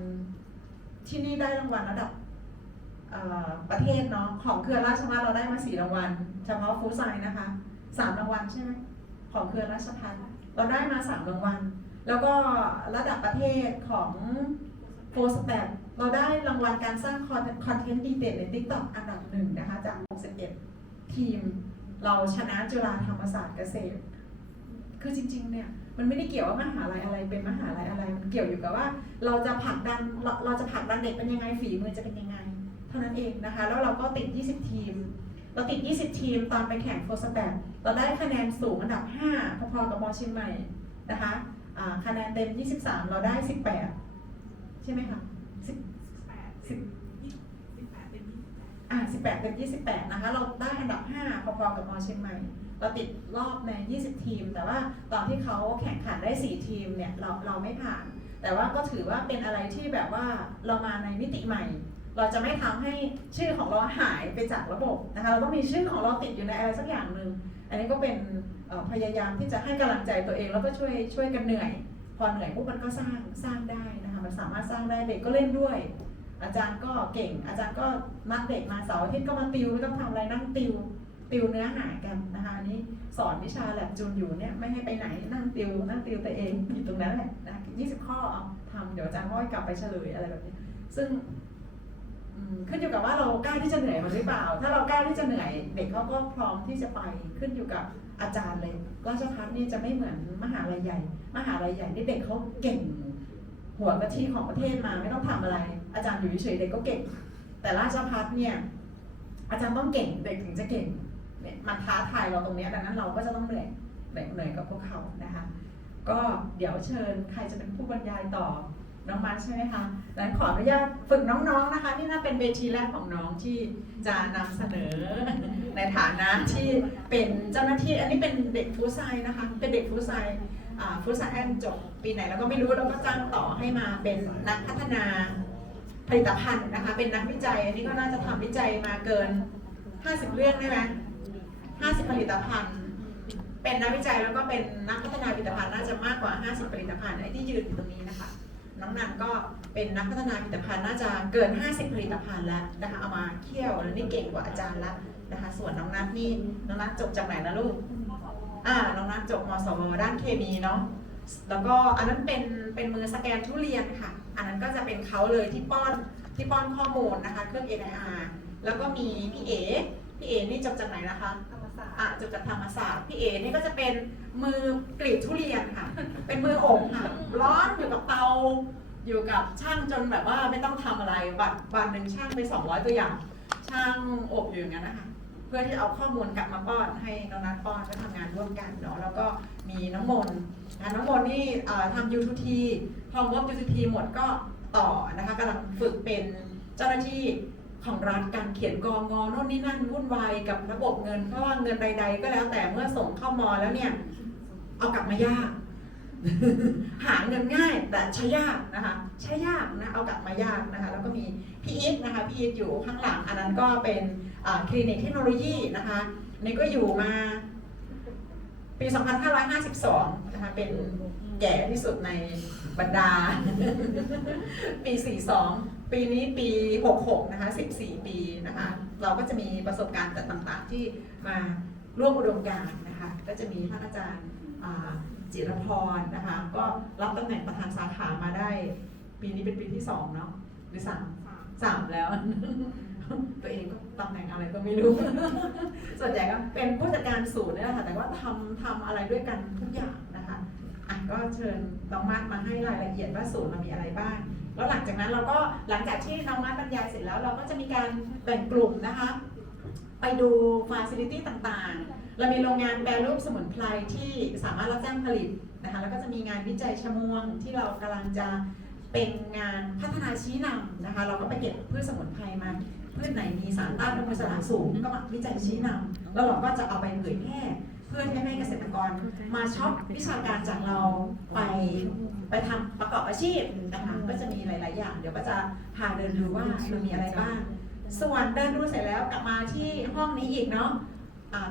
ที่นี่ได้รางวัลระดับประเทศเนาะของเครือราชภัฏเราได้มา4 รางวัลเฉพาะฟู้ดไซน์นะคะ3 รางวัลใช่ไหมของเครือราชภัฏเราได้มา3 รางวัลแล้วก็ระดับประเทศของโฟร์สแตทเราได้รางวัลการสร้างคอนเทนต์ดีเด่นใน TikTok อันดับ1นะคะจาก61 ทีมเราชนะจุฬาธรรมศาสตร์เกษตรคือจริงๆเนี่ยมันไม่ได้เกี่ยวว่ามหาลัยอะไรเป็นมหาลัยอะไรมันเกี่ยวอยู่กับว่าเราจะผลักดันเด็กเป็นยังไงฝีมือจะเป็นยังไงเท่านั้นเองนะคะแล้วเราก็ติด20 ทีมเราติด20 ทีมตอนไปแข่งโฟร์สแตทเราได้คะแนนสูงอันดับ5พอๆกับมอเชียงใหม่นะคะคะแนนเต็ม23เราได้18ใช่ไหมคะ18เต็ม28นะคะเราได้อันดับ5พอๆกับมอเชียงใหม่เราติดรอบใน20 ทีมแต่ว่าตอนที่เขาแข่งขันได้4 ทีมเนี่ยเราไม่ผ่านแต่ว่าก็ถือว่าเป็นอะไรที่แบบว่าเรามาในมิติใหม่เราจะไม่ทำให้ชื่อของเราหายไปจากระบบนะคะเราต้องมีชื่อของเราติดอยู่ในอะไรสักอย่างหนึ่งอันนี้ก็เป็นพยายามที่จะให้กำลังใจตัวเองแล้วก็ช่วยกันเหนื่อยพอเหนื่อยพวกมันก็สร้างได้นะคะมันสามารถสร้างได้เด็กก็เล่นด้วยอาจารย์ก็เก่งอาจารย์ก็นัดเด็กมาเสาร์อาทิตย์ก็มาติวไม่ต้องทำอะไรนั่งติวเนื้อหากันนะคะอันนี้สอนวิชาแลบจูนอยู่เนี่ยไม่ให้ไปไหนนั่งติวตัวเองอยู่ตรงนั้นแหละนะ20 ข้อเอาทำเดี๋ยวอาจารย์ค่อยกลับไปเฉลยอะไรแบบนี้ซึ่งขึ้นอยู่กับว่าเรากล้าที่จะเหนื่อยมันหรือเปล่าถ้าเรากล้าที่จะเหนื่อยเด็กเขาก็พร้อมที่จะไปขึ้นอยู่กับอาจารย์เลยราชภัฏนี่จะไม่เหมือนมหาลัยใหญ่ที่เด็กเขาเก่งหัวกะทิของประเทศมาไม่ต้องทำอะไรอาจารย์อยู่เฉยๆเด็กก็เก่งแต่ราชภัฏเนี่ยอาจารย์ต้องเก่งเด็กถึงจะเก่งเนี่ยมาท้าทายเราตรงนี้ดังนั้นเราก็จะต้องเหนื่อยกับพวกเขานะคะก็เดี๋ยวเชิญใครจะเป็นผู้บรรยายต่อน้องมาร์คใช่ไหมคะดังนั้นขออนุญาตฝึกน้องๆนะคะนี่น่าเป็นเวทีแรกของน้องที่จะนำเสนอในฐานะที่เป็นเจ้าหน้าที่อันนี้เป็นเด็กฟู้ดไซน์นะคะเป็นเด็กฟู้ดไซน์ฟู้ดไซน์จบปีไหนแล้วก็ไม่รู้แล้วก็จ้างต่อให้มาเป็นนักพัฒนาผลิตภัณฑ์นะคะเป็นนักวิจัยอันนี้ก็น่าจะทำวิจัยมาเกิน50 เรื่องได้ไหม50 ผลิตภัณฑ์เป็นนักวิจัยแล้วก็เป็นนักพัฒนาผลิตภัณฑ์น่าจะมากกว่า50 ผลิตภัณฑ์ไอ้ที่ยืนอยู่ตรงนี้นะคะน้องนันก็เป็นนักพัฒนาผลิตภัณฑ์น่าจะเกิน50 ผลิตภัณฑ์แล้วนะคะเอามาเคี่ยวแล้วนี่เก่งกว่าอาจารย์แล้วนะคะส่วนน้องนัทนี่น้องนัทจบจากไหนนะลูกน้องนัทจบมสวด้านเคมีเนาะแล้วก็อันนั้นเป็นมือสแกนทุเรียนค่ะอันนั้นก็จะเป็นเขาเลยที่ป้อนข้อมูลนะคะเครื่อง NIR แล้วก็มีพี่เอ๋นี่จบจากไหนนะคะจบจากธรรมศาสตร์พี่เอ๋นี่ก็จะเป็นมือกรีดทุเรียนค่ะเป็นมืออบค่ะร้อนอยู่กับเตาอยู่กับช่างจนแบบว่าไม่ต้องทำอะไรวันหนึ่งช่างไป200 ตัวอย่างช่างอบอยู่อย่างนั้นนะคะเพื่อที่เอาข้อมูลกลับมาป้อนให้น้องนัทป้อนก็ทำงานร่วมกันเนาะแล้วก็มีน้องมนนี่ทำ U2T พองบ U2T หมดก็ต่อนะคะกำลังฝึกเป็นเจ้าหน้าที่ของรัฐการเขียนกงโน่นนี่นั่นวุ่นวายกับระบบเงินเพราะว่าเงินใดๆก็แล้วแต่เมื่อส่งเข้ามอแล้วเนี่ยเอากลับมายาก หาเงินง่ายแต่ใช้ยากนะคะใช้ยากนะเอากลับมายากนะคะแล้วก็มีพี่อีทนะคะพี่อีทอยู่ข้างหลังอันนั้นก็เป็นคลินิกเทคโนโลยีนะคะนี่ก็อยู่มาปี 2552 นะคะเป็นแก่ที่สุดในบรรดา ปี 42 ปีนี้ปี 66 นะคะ 14 ปีนะคะเราก็จะมีประสบการณ์ต่างๆที่มาร่วมอุดมการณ์นะคะก็จะมีท่านอาจารย์จิรพรนะคะก็รับตำแหน่งประธานสาขามาได้ปีนี้เป็นปีที่2เนาะหรือ3แล้ว ตัวเองก็ตำแหน่งอะไรก็ไม่รู้ ส่วนใหญ่ก็เป็นผู้จัดการศูนย์นี่แหละค่ะแต่ว่าทำอะไรด้วยกันทุกอย่างนะคะ ก็เชิญน้องมัดมาให้รายละเอียดว่าศูนย์เรามีอะไรบ้างแล้วหลังจากนั้นเราก็หลังจากที่น้องมัดบรรยายเสร็จแล้วเราก็จะมีการแบ่งกลุ่มนะคะไปดูฟาซิลิตี้ต่างๆเรามีโรงงานแปรรูปสมุนไพรที่สามารถรับจ้างผลิตนะคะแล้วก็จะมีงานวิจัยชะมวงที่เรากำลังจะเป็นงานพัฒนาชี้นำนะคะเราก็ไปเก็บพืชสมุนไพรมาพืชไหนมีสารต้านอนุมูลอิสระสูงก็มาวิจัยชี้นำแล้วเราก็จะเอาไปเผยแพร่เพื่อให้เกษตรกรมาช็อปวิชาการจากเราไปทำประกอบอาชีพนะคะก็จะมีหลายๆอย่างเดี๋ยวก็จะพาเดินดูว่าเรามีอะไรบ้างส่วนเดินดูเสร็จแล้วกลับมาที่ห้องนี้อีกเนาะ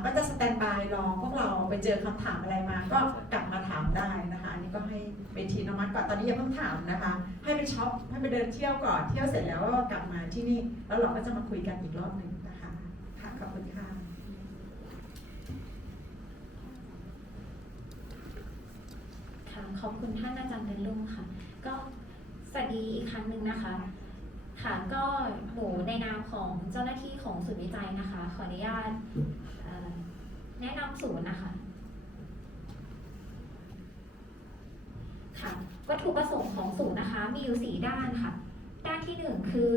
ก็จะสแตนบายรอพวกเราไปเจอคำถามอะไรมา ก็กลับมาถามได้นะคะอันนี้ก็ให้เป็นทีน้องมัดก่อนตอนนี้อย่าเพิ่งถามนะคะให้ไปช็อปให้ไปเดินเที่ยวก่อนเที่ยวเสร็จแล้วก็กลับมาที่นี่แล้วเราก็จะมาคุยกันอีกรอบหนึ่งนะคะค่ะขอบคุณค่ะ ค่ะขอบคุณท่านอาจารย์เดินลุ่มค่ะ ก็สวัสดีอีกครั้งหนึ่งนะคะ ค่ะก็หนูในนามของเจ้าหน้าที่ของศูนย์วิจัยนะคะ ขออนุญาตแนะนำศูนย์นะคะ ค่ะวัตถุประสงค์ของศูนย์นะคะมีอยู่4ด้านค่ะ ด้านที่1คือ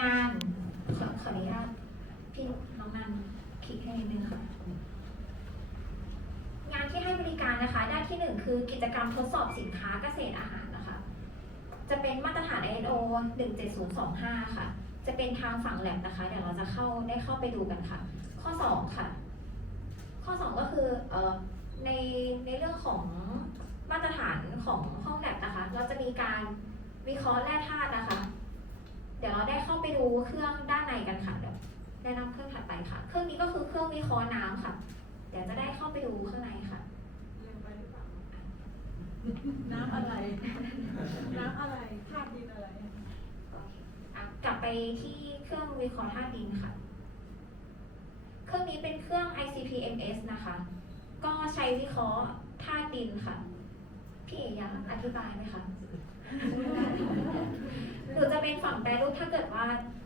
งานขออนุญาตพี่น้องนันคลิกให้นิดนึงค่ะ งานที่ให้บริการนะคะด้านที่1คือกิจกรรมทดสอบสินค้าเกษตรอาหารนะคะจะเป็นมาตรฐาน ISO 17025 ค่ะจะเป็นทางฝั่งแลบนะคะเดี๋ยวเราจะได้เข้าไปดูกันค่ะข้อ2ค่ะข้อ2ก็คือในเรื่องของมาตรฐานของห้องแลบนะคะเราจะมีการวิเคราะห์แร่ธาตุนะคะเดี๋ยวเราได้เข้าไปดูเครื่องด้านในกันค่ะเดี๋ยวแนะนำเครื่องถัดไปค่ะเครื่องนี้ก็คือเครื่องวิเคราะห์น้ำค่ะเดี๋ยวจะได้เข้าไปดูข้างในค่ะ น้ำอะไร น้ำอะไรธาตุดินอะไร กลับไปที่เครื่องวิเคราะห์ธาตุดินค่ะ เครื่องนี้เป็นเครื่อง ICP-MS นะคะ ก็ใช้วิเคราะห์ธาตุดินค่ะ พี่เอ๋อยากอธิบายไหมคะ หรือจะเป็นฝั่งแปรรูปถ้าเกิดว่า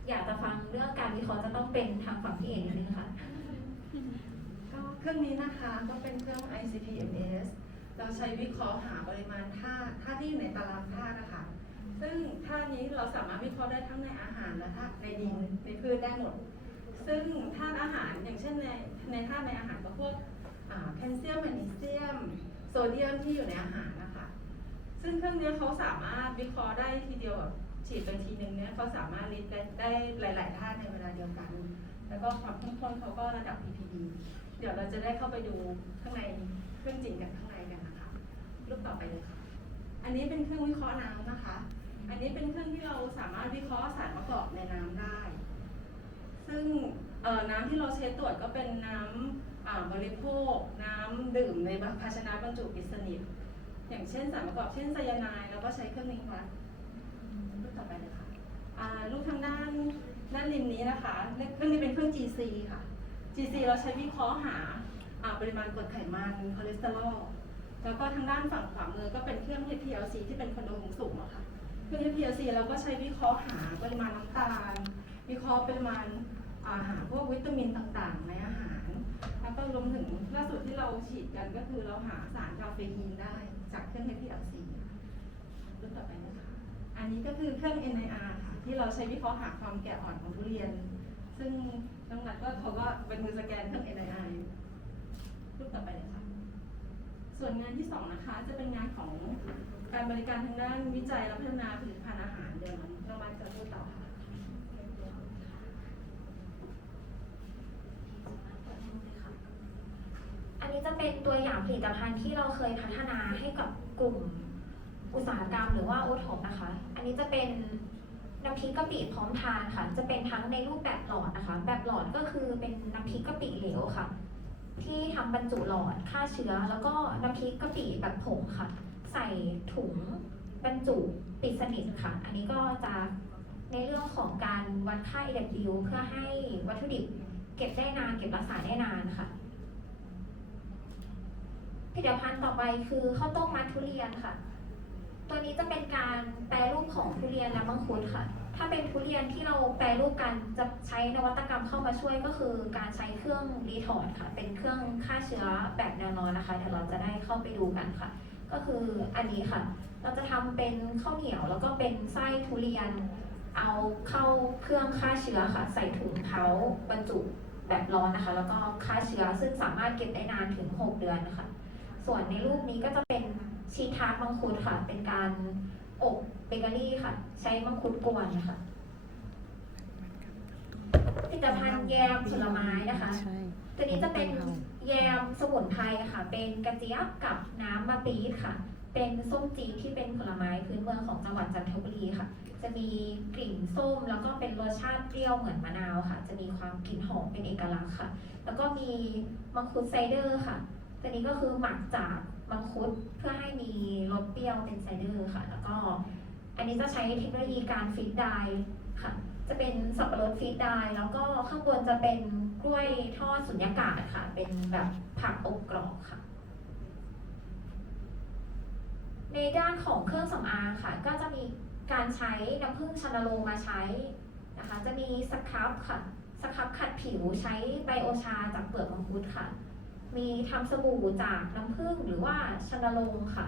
อยากจะฟังเรื่องการวิเคราะห์จะต้องเป็นทางฝั่งพี่เอ๋นิดนึงค่ะ ก็เครื่องนี้นะคะก็เป็นเครื่อง ICP-MS เราใช้วิเคราะห์หาปริมาณธาตุที่อยู่ในตารางธาตุนะคะ ซึ่งธาตุนี้เราสามารถวิเคราะห์ได้ทั้งในอาหารและธาตุในดินในพืชได้หมด ซึ่งธาตุอาหารอย่างเช่นในธาตุในอาหารก็พวกแคลเซียมแมกนีเซียมโซเดียมที่อยู่ในอาหารนะคะ ซึ่งเครื่องนี้เขาสามารถวิเคราะห์ได้ทีเดียวแบบฉีดไปทีนึงเนี่ยเขาสามารถลิสต์ได้หลายๆธาตุในเวลาเดียวกัน แล้วก็ความเข้มข้นเขาก็ระดับ ppb เดี๋ยวเราจะได้เข้าไปดูข้างในเครื่องจริงกันข้างในกันนะคะรูปต่อไปเลยค่ะอันนี้เป็นเครื่องวิเคราะห์น้ำนะคะ อันนี้เป็นเครื่องที่เราสามารถวิเคราะห์สารประกอบในน้ำได้ ซึ่งน้ำที่เราใช้ตรวจก็เป็นน้ำบริโภคน้ำดื่มในภาชนะบรรจุปิดสนิทอย่างเช่นสารประกอบเช่นไซยาไนด์แล้วก็ใช้เครื่องนี้วัดรูปต่อไปเลยค่ะรูปทางด้านริมนี้นะคะเครื่องนี้เป็นเครื่อง GC ค่ะ GC เราใช้วิเคราะห์หาปริมาณกรดไขมันคอเลสเตอรอลแล้วก็ทางด้านฝั่งขวามือก็เป็นเครื่อง HPLC ที่เป็นคอนโดของสูงอะค่ะเครื่อง HPLC เราก็ใช้วิเคราะห์หาปริมาณน้ำตาลวิเคราะห์ปริมาณหาพวกวิตามินต่างๆในอาหารแล้วก็รวมถึงล่าสุดที่เราฉีดกันก็คือเราหาสารคาเฟอีนได้จากเครื่อง HPLC รูปต่อไปนะคะอันนี้ก็คือเครื่อง NIR ค่ะที่เราใช้วิเคราะห์หาความแก่อ่อนของทุเรียนซึ่งน้องนัดก็เขาก็เป็นมือสแกนเครื่อง NIR รูปต่อไปเลยค่ะส่วนงานที่2นะคะจะเป็นงานของการบริการทางด้านวิจัยและพัฒนาผลิตภัณฑ์อาหารเดี๋ยวน้องมัดจะพูดต่อค่ะ อันนี้จะเป็นตัวอย่างผลิตภัณฑ์ที่เราเคยพัฒนาให้กับกลุ่มอุตสาหกรรมหรือว่าโอท็อปนะคะ อันนี้จะเป็นน้ำพริกกะปิพร้อมทานค่ะ จะเป็นทั้งในรูปแบบหลอดนะคะ แบบหลอดก็คือเป็นน้ำพริกกะปิเหลวค่ะ ที่ทำบรรจุหลอดฆ่าเชื้อ แล้วก็น้ำพริกกะปิแบบผงค่ะ ใส่ถุงบรรจุปิดสนิทค่ะ อันนี้ก็จะในเรื่องของการวัดค่า AW เพื่อให้วัตถุดิบเก็บได้นานเก็บรักษาได้นานค่ะ ผลิตภัณฑ์ต่อไปคือข้าวต้มมัดทุเรียนค่ะ ตัวนี้จะเป็นการแปรรูปของทุเรียนและมังคุดค่ะ ถ้าเป็นทุเรียนที่เราแปรรูปกันจะใช้นวัตกรรมเข้ามาช่วยก็คือการใช้เครื่องรีทอร์ดค่ะ เป็นเครื่องฆ่าเชื้อแบบแนวนอนนะคะ เดี๋ยวเราจะได้เข้าไปดูกันค่ะ ก็ ก็คืออันนี้ค่ะ เราจะทำเป็นข้าวเหนียวแล้วก็เป็นไส้ทุเรียน เอาเข้าเครื่องฆ่าเชื้อค่ะ ใส่ถุงเท้าบรรจุแบบร้อนนะคะ แล้วก็ฆ่าเชื้อซึ่งสามารถเก็บได้นานถึง 6 เดือนนะคะ ส่วนในรูปนี้ก็จะเป็นชีสทาร์ตมังคุดค่ะ เป็นการอบเบเกอรี่ค่ะ ใช้มังคุดกวนค่ะผลิตภัณฑ์แยมผลไม้นะคะ ใช่ ตัวนี้จะเป็นแยมสมุนไพรค่ะ เป็นกระเจี๊ยบกับน้ำมะปี๊ดค่ะ เป็นส้มจี๊ดที่เป็นผลไม้พื้นเมืองของจังหวัดจันทบุรีค่ะ จะมีกลิ่นส้มแล้วก็เป็นรสชาติเปรี้ยวเหมือนมะนาวค่ะ จะมีความกลิ่นหอมเป็นเอกลักษณ์ค่ะ แล้วก็มีมังคุดไซเดอร์ค่ะ ตัวนี้ก็คือหมักจากมังคุดเพื่อให้มีรสเปรี้ยวเป็นไซเดอร์ค่ะ แล้วก็อันนี้จะใช้เทคโนโลยีการฟรีซไดร์ค่ะ จะเป็นสับปะรดฟรีซไดร์แล้วก็ข้างบนจะเป็นกล้วยทอดสุญญากาศค่ะ เป็นแบบผักอบกรอบค่ะ ในด้านของเครื่องสำอางค่ะ ก็จะมีการใช้น้ำผึ้งชานโลมาใช้นะคะ จะมีสครับค่ะ สครับขัดผิวใช้ไบโอชาจากเปลือกมังคุดค่ะ มีทำสบู่จากน้ำผึ้งหรือว่าชานโลงค่ะ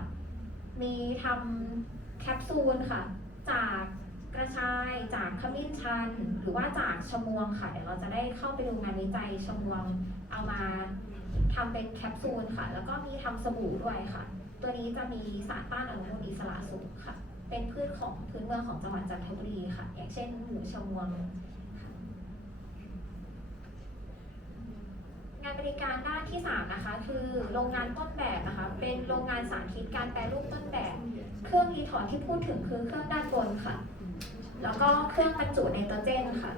มีทำแคปซูลค่ะ จากกระชายจากขมิ้นชัน หรือว่าจากชะมวงค่ะเดี๋ยวเราจะได้เข้าไปดูงานวิจัยชะมวงเอามาทำเป็นแคปซูลค่ะ แล้วก็มีทำสบู่ด้วยค่ะ ตัวนี้จะมีสารต้านอนุมูลอิสระสูงค่ะ เป็นพืชของพื้นเมืองของจังหวัดจันทบุรีค่ะ อย่างเช่นหมูชะมวงค่ะ งานบริการด้านที่ 3 นะคะ คือโรงงานต้นแบบนะคะ เป็นโรงงานสาธิตการแปรรูปต้นแบบ เครื่องรีถอนที่พูดถึงคือเครื่องด้านบนค่ะ แล้วก็เครื่องบรรจุไนโตรเจนค่ะ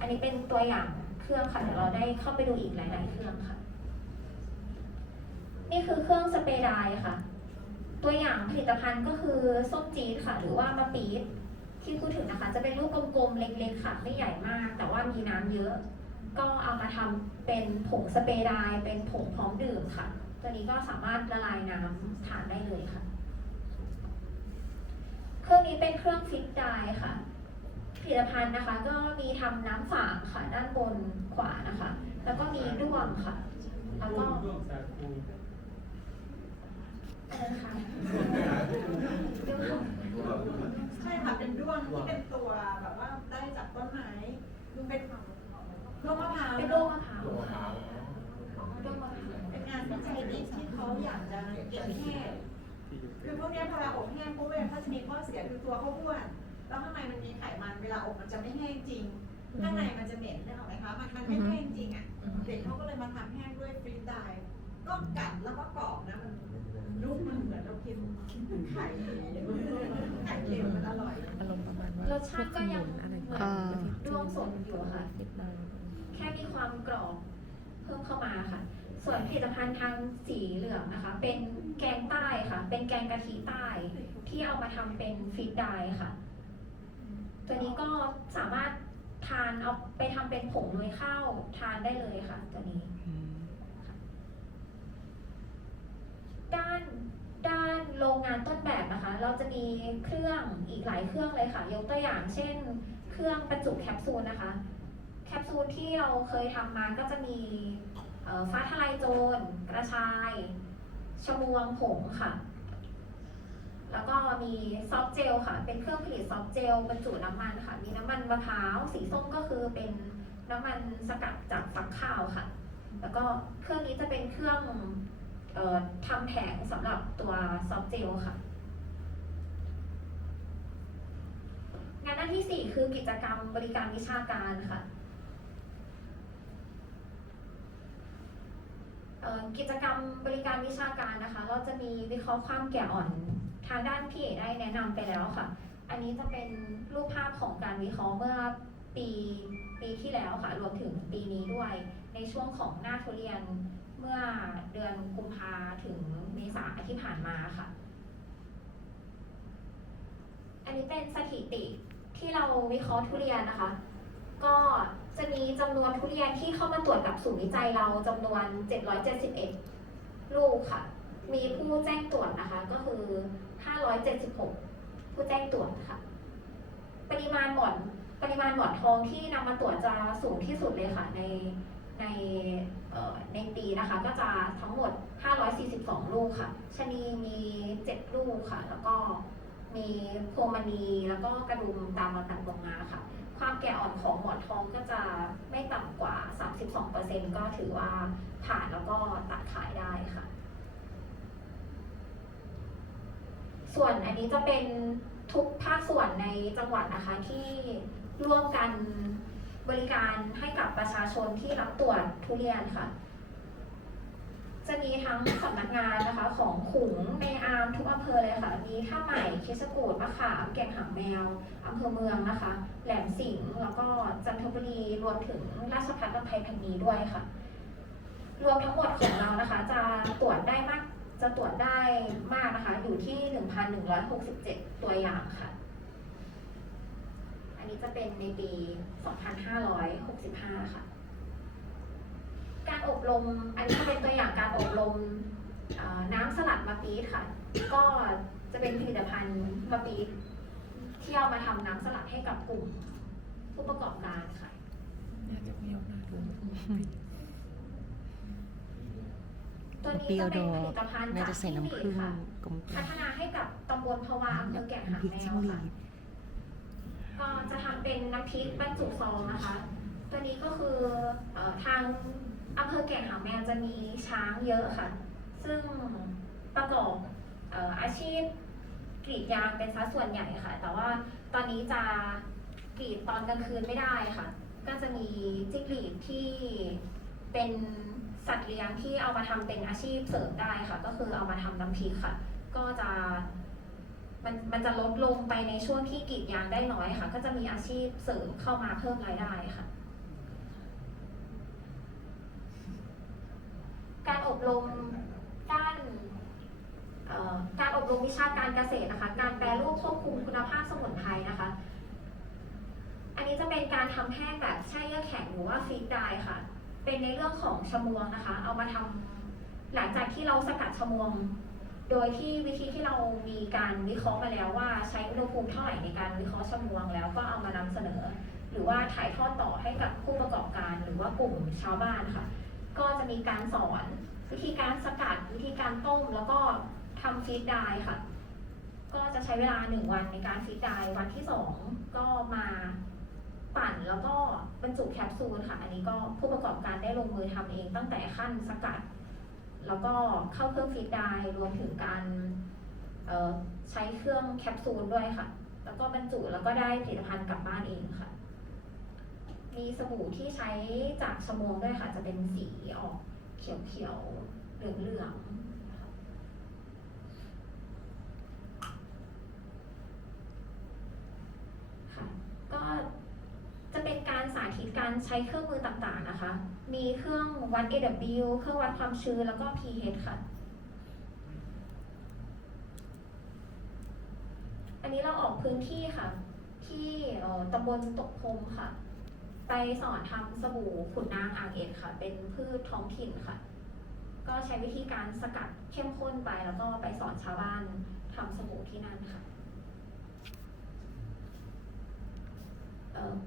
อันนี้เป็นตัวอย่างเครื่องค่ะเดี๋ยวเราได้เข้าไปดูอีกหลาย ๆ เครื่องค่ะ นี่คือเครื่องสเปรย์ไดร์ค่ะ ตัวอย่างผลิตภัณฑ์ก็คือส้มจี๊ดค่ะ หรือว่ามะปี๊ดที่พูดถึงนะคะ จะเป็นลูกกลมๆเล็กๆค่ะ ไม่ใหญ่มาก แต่ว่ามีน้ำเยอะ ก็เอามาทำเป็นผงสเปรย์ไดร์เป็นผงพร้อมดื่มค่ะ ตัวนี้ก็สามารถละลายน้ำทานได้เลยค่ะ เครื่องนี้เป็นเครื่องฟิตไดร์ค่ะ ผลิตภัณฑ์นะคะก็มีทำน้ำฝางค่ะด้านบนขวานะคะ แล้วก็มีด้วงค่ะ แล้วก็อะไรคะด้วง ใช่ค่ะเป็นด้วงที่เป็นตัวแบบว่าได้จากต้นไม้เป็นด้วงมะพร้าว เป็นด้วงมะพร้าวค่ะด้วงมะพร้าว เป็นงานวิจัยเด็กที่เขาอยากจะเก็บแห้งคือพวกเนี้ยพอเราอบแห้งปุ๊บเนี่ยเขาจะมีข้อเสียคือตัวเขาอ้วนแล้วข้างในมันมีไขมันเวลาอบมันจะไม่แห้งจริงข้างในมันจะเหม็นได้หรอไหมคะมันไม่แห้งจริงอ่ะเด็กเขาก็เลยมาทำแห้งด้วยฟรีสไดร์ก็กัดแล้วก็กรอบนะมันลูกมันเหมือนเรากินไข่ไข่เค็มมันอร่อย อารมณ์ประมาณว่าร สชาติก็ยัง อะไร เหมือนด้วงสดอยู่ค่ะ แค่มีความกรอบเพิ่มเข้ามาค่ะ ส่วนผลิตภัณฑ์ทางสีเหลืองนะคะ เป็นแกงใต้ค่ะ เป็นแกงกะทิใต้ที่เอามาทำเป็นฟีดไดร์ค่ะ ตัวนี้ก็สามารถทานเอาไปทำเป็นผงโรยข้าวทานได้เลยค่ะ ตัวนี้ ด้านโรงงานต้นแบบนะคะ เราจะมีเครื่องอีกหลายเครื่องเลยค่ะ ยกตัวอย่างเช่น เครื่องบรรจุแคปซูลนะคะ แคปซูลที่เราเคยทำมาก็จะมีฟ้าทะลายโจรกระชายชะมวงผงค่ะ แล้วก็มีซอฟต์เจลค่ะ เป็นเครื่องผลิตซอฟต์เจลบรรจุน้ำมันค่ะ มีน้ำมันมะพร้าวสีส้มก็คือเป็นน้ำมันสกัดจากฟักข้าวค่ะ แล้วก็เครื่องนี้จะเป็นเครื่องทำแผงสำหรับตัวซอฟต์เจลค่ะ งานด้านที่ 4 คือกิจกรรมบริการวิชาการค่ะกิจกรรมบริการวิชาการนะคะ เราจะมีวิเคราะห์ความแก่อ่อนทางด้านพี่เอ๋ได้แนะนำไปแล้วค่ะ อันนี้จะเป็นรูปภาพของการวิเคราะห์เมื่อปีที่แล้วค่ะ รวมถึงปีนี้ด้วยในช่วงของหน้าทุเรียนเมื่อเดือนกุมภาถึงเมษาที่ผ่านมาค่ะ อันนี้เป็นสถิติที่เราวิเคราะห์ทุเรียนนะคะ ก็จะมีจำนวนทุเรียนที่เข้ามาตรวจกับศูนย์วิจัยเราจำนวน 771 ลูกค่ะ มีผู้แจ้งตรวจนะคะ ก็คือ 576 ผู้แจ้งตรวจค่ะ ปริมาณหมอนทองที่นำมาตรวจจะสูงที่สุดเลยค่ะใน ในปีนะคะก็จะทั้งหมด 542 ลูกค่ะชะนีมี 7 ลูกค่ะ แล้วก็มีพวงมณีแล้วก็กระดุมตามลำดับลงมาค่ะ ความแก่อ่อนของหมอนทองก็จะไม่ต่ำกว่า 32% ก็ถือว่าผ่านแล้วก็ตัดขายได้ค่ะ ส่วนอันนี้จะเป็นทุกภาคส่วนในจังหวัดนะคะที่ร่วมกันบริการให้กับประชาชนที่รับตรวจทุเรียนค่ะ จะมีทั้งสำนักงานนะคะของขลุงในอามทุกอำเภอเลยค่ะมีท่าใหม่คิชกูฏมะขามแก่งหางแมวอำเภอเมืองนะคะ แหลมสิงห์แล้วก็จันทบุรีรวมถึงราชภัฏลำไพพันนีด้วยค่ะ รวมทั้งหมดของเรานะคะจะตรวจได้มากนะคะอยู่ที่ 1,167 ตัวอย่างค่ะ อันนี้จะเป็นในปี 2565 ค่ะ การอบรม อันนี้จะเป็นตัวอย่างการอบรมน้ำสลัดมะปี๊ดค่ะ ก็จะเป็นผลิตภัณฑ์มะปี๊ดที่เอามาทำน้ำสลัดให้กับกลุ่มผู้ประกอบการค่ะ ตัวนี้จะเป็นผลิตภัณฑ์ น่า จาก จะใส่ จิ้งห น้ำ รี ผึ้ ด ง ค่ะ กลม พัฒนาให้กับตำบลภวาอำเภอแก่งหาง พริก แม จิ้ง ว หรี ค่ะ ด ก็จะทำเป็นน้ำพริกบรรจุซองนะคะ ตัวนี้ก็คือทางอำเภอแก่งหางแมวจะมีช้างเยอะค่ะ ซึ่งประกอบอาชีพกรีดยางเป็นสัดส่วนใหญ่ค่ะ แต่ว่าตอนนี้จะกรีดตอนกลางคืนไม่ได้ค่ะ ก็จะมีจิ้งหรีดที่เป็นสัตว์เลี้ยงที่เอามาทำเป็นอาชีพเสริมได้ค่ะ ก็คือเอามาทำน้ำพริกค่ะ ก็จะมันจะลดลงไปในช่วงที่กรีดยางได้น้อยค่ะ ก็จะมีอาชีพเสริมเข้ามาเพิ่มรายได้ค่ะ การอบรมด้านการอบรมวิชาการเกษตรนะคะ การแปรรูปควบคุมคุณภาพสมุนไพรนะคะ อันนี้จะเป็นการทำแห้งแบบแช่เยื่อแข็งหรือว่าฟรีซไดร์ค่ะ เป็นในเรื่องของชะมวงนะคะ เอามาทำหลังจากที่เราสกัดชะมวง โดยที่วิธีที่เรามีการวิเคราะห์มาแล้วว่าใช้อุณหภูมิเท่าไหร่ในการวิเคราะห์ชะมวงแล้วก็เอามานำเสนอ หรือว่าถ่ายทอดต่อให้กับผู้ประกอบการหรือว่ากลุ่มชาวบ้านค่ะ ก็จะมีการสอนวิธีการสกัดวิธีการต้มแล้วก็ทำฟรีซไดร์ค่ะ ก็จะใช้เวลา1 วันในการฟรีซไดร์วันที่ 2 ก็มาปั่นแล้วก็บรรจุแคปซูลค่ะ อันนี้ก็ผู้ประกอบการได้ลงมือทำเองตั้งแต่ขั้นสกัด แล้วก็เข้าเครื่องฟรีซไดร์รวมถึงการใช้เครื่องแคปซูลด้วยค่ะ แล้วก็บรรจุแล้วก็ได้ผลิตภัณฑ์กลับบ้านเองค่ะ มีสบู่ที่ใช้จากชะมวงด้วยค่ะ จะเป็นสีออกเขียวๆเหลืองๆค่ะ ก็จะเป็นการสาธิตการใช้เครื่องมือต่างๆนะคะ มีเครื่องวัด AW เครื่องวัดความชื้นแล้วก็ pH ค่ะ อันนี้เราออกพื้นที่ค่ะ ที่ตำบลตกพงค่ะ ไปสอนทำสบู่ขุนนางอ่างเอ็ดค่ะ เป็นพืชท้องถิ่นค่ะ ก็ใช้วิธีการสกัดเข้มข้นไปแล้วก็ไปสอนชาวบ้านทำสบู่ที่นั่นค่ะ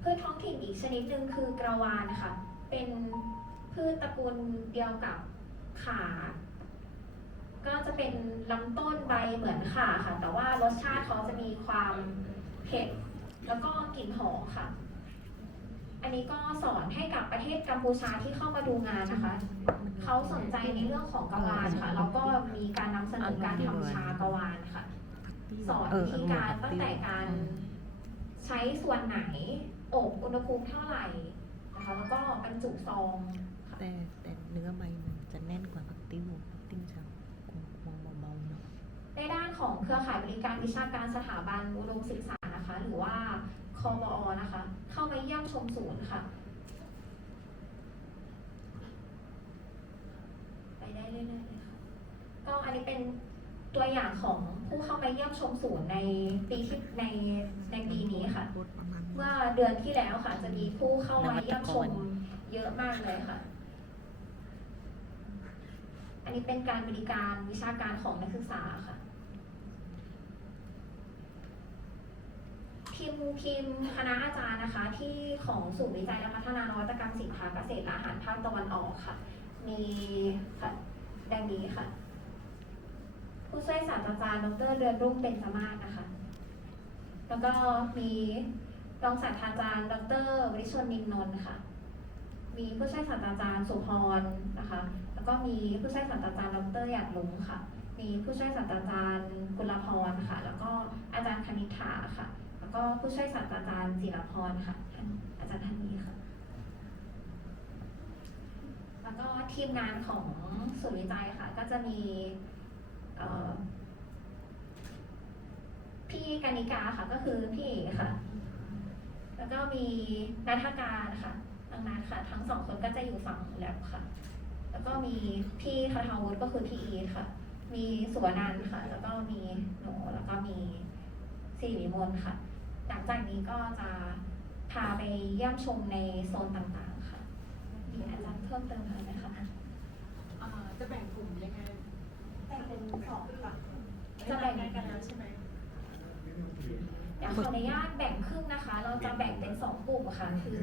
พืชท้องถิ่นอีกชนิดหนึ่งคือกระวานนะคะ เป็นพืชตระกูลเดียวกับข่า ก็จะเป็นลำต้นใบเหมือนข่าค่ะ แต่ว่ารสชาติเขาจะมีความเผ็ดแล้วก็กลิ่นหอมค่ะ อันนี้ก็สอนให้กับประเทศกัมพูชาที่เข้ามาดูงานนะคะ เขาสนใจในเรื่องของกะวานค่ะ แล้วก็มีการนำเสนอการทำชากะวานค่ะ สอนวิธีการตั้งแต่การใช้ส่วนไหนอบอุณหภูมิเท่าไหร่นะคะ แล้วก็บรรจุซองค่ะ แต่เนื้อใบมันจะแน่นกว่าผักติ้วจะเบาๆเนาะ ในด้านของเครือข่ายบริการวิชาการสถาบันอุดมศึกษานะคะ หรือว่าคบอนะคะ เข้ามาเยี่ยมชมศูนย์ค่ะ ไปได้เรื่อยๆเลยค่ะ ก็อันนี้เป็นตัวอย่างของผู้เข้ามาเยี่ยมชมศูนย์ในปีที่ในปีนี้ค่ะ เมื่อเดือนที่แล้วค่ะ จะมีผู้เข้ามาเยี่ยมชมเยอะมากเลยค่ะ อันนี้เป็นการบริการวิชาการของนักศึกษาค่ะ ทีมคณะอาจารย์นะคะที่ของศูนย์วิจัยและพัฒนานวัตกรรมสินค้าเกษตรและอาหารภาคตะวันออกค่ะ ม มีค่ะดังนี้ค่ะ ผู้ช่วยศาสตราจารย์ดร.เรือนรุ่งเบญจมาศนะคะ แล้วก็มีรองศาสตราจารย์ดร.วริชนนินนนท์ค่ะ มีผู้ช่วยศาสตราจารย์สุพรนะคะ แล้วก็มีผู้ช่วยศาสตราจารย์ดร.หยาดลุงค่ะ มีผู้ช่วยศาสตราจารย์กุลพรค่ะ แล้วก็อาจารย์คณิษฐาค่ะ แล้วก็ผู้ช่วยศาสตราจารย์จิรพรค่ะอาจารย์ท่านนี้ค่ะ แล้วก็ทีมงานของศูนย์วิจัยค่ะ ก็จะมีพี่กานิกาค่ะ ก็คือพี่เอ๋ค่ะ แล้วก็มีนัทการค่ะน้องนัทค่ะ ทั้งสองคนก็จะอยู่ฝั่งแลบค่ะ แล้วก็มีพี่คาทาวุฒิก็คือพี่อีทค่ะ มีสุวรรณันท์ค่ะ แล้วก็มีหนูแล้วก็มีสิริวิมลค่ะ หลังจากนี้ก็จะพาไปเยี่ยมชมในโซนต่างๆค่ะ มีอาจารย์เพิ่มเติมอะไรไหมคะ จะแบ่งกลุ่มยังไง แบ่งเป็นสองค่ะ จะแบ่งกันแล้วใช่ไหม เดี๋ยวขออนุญาตแบ่งครึ่งนะคะ เราจะแบ่งเป็น2กลุ่มค่ะ คือ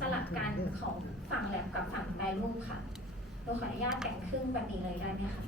สลับกันของฝั่งแลบกับฝั่งแปรรูปค่ะเราขออนุญาตแบ่งครึ่งแบบนี้เลยได้ไหมคะ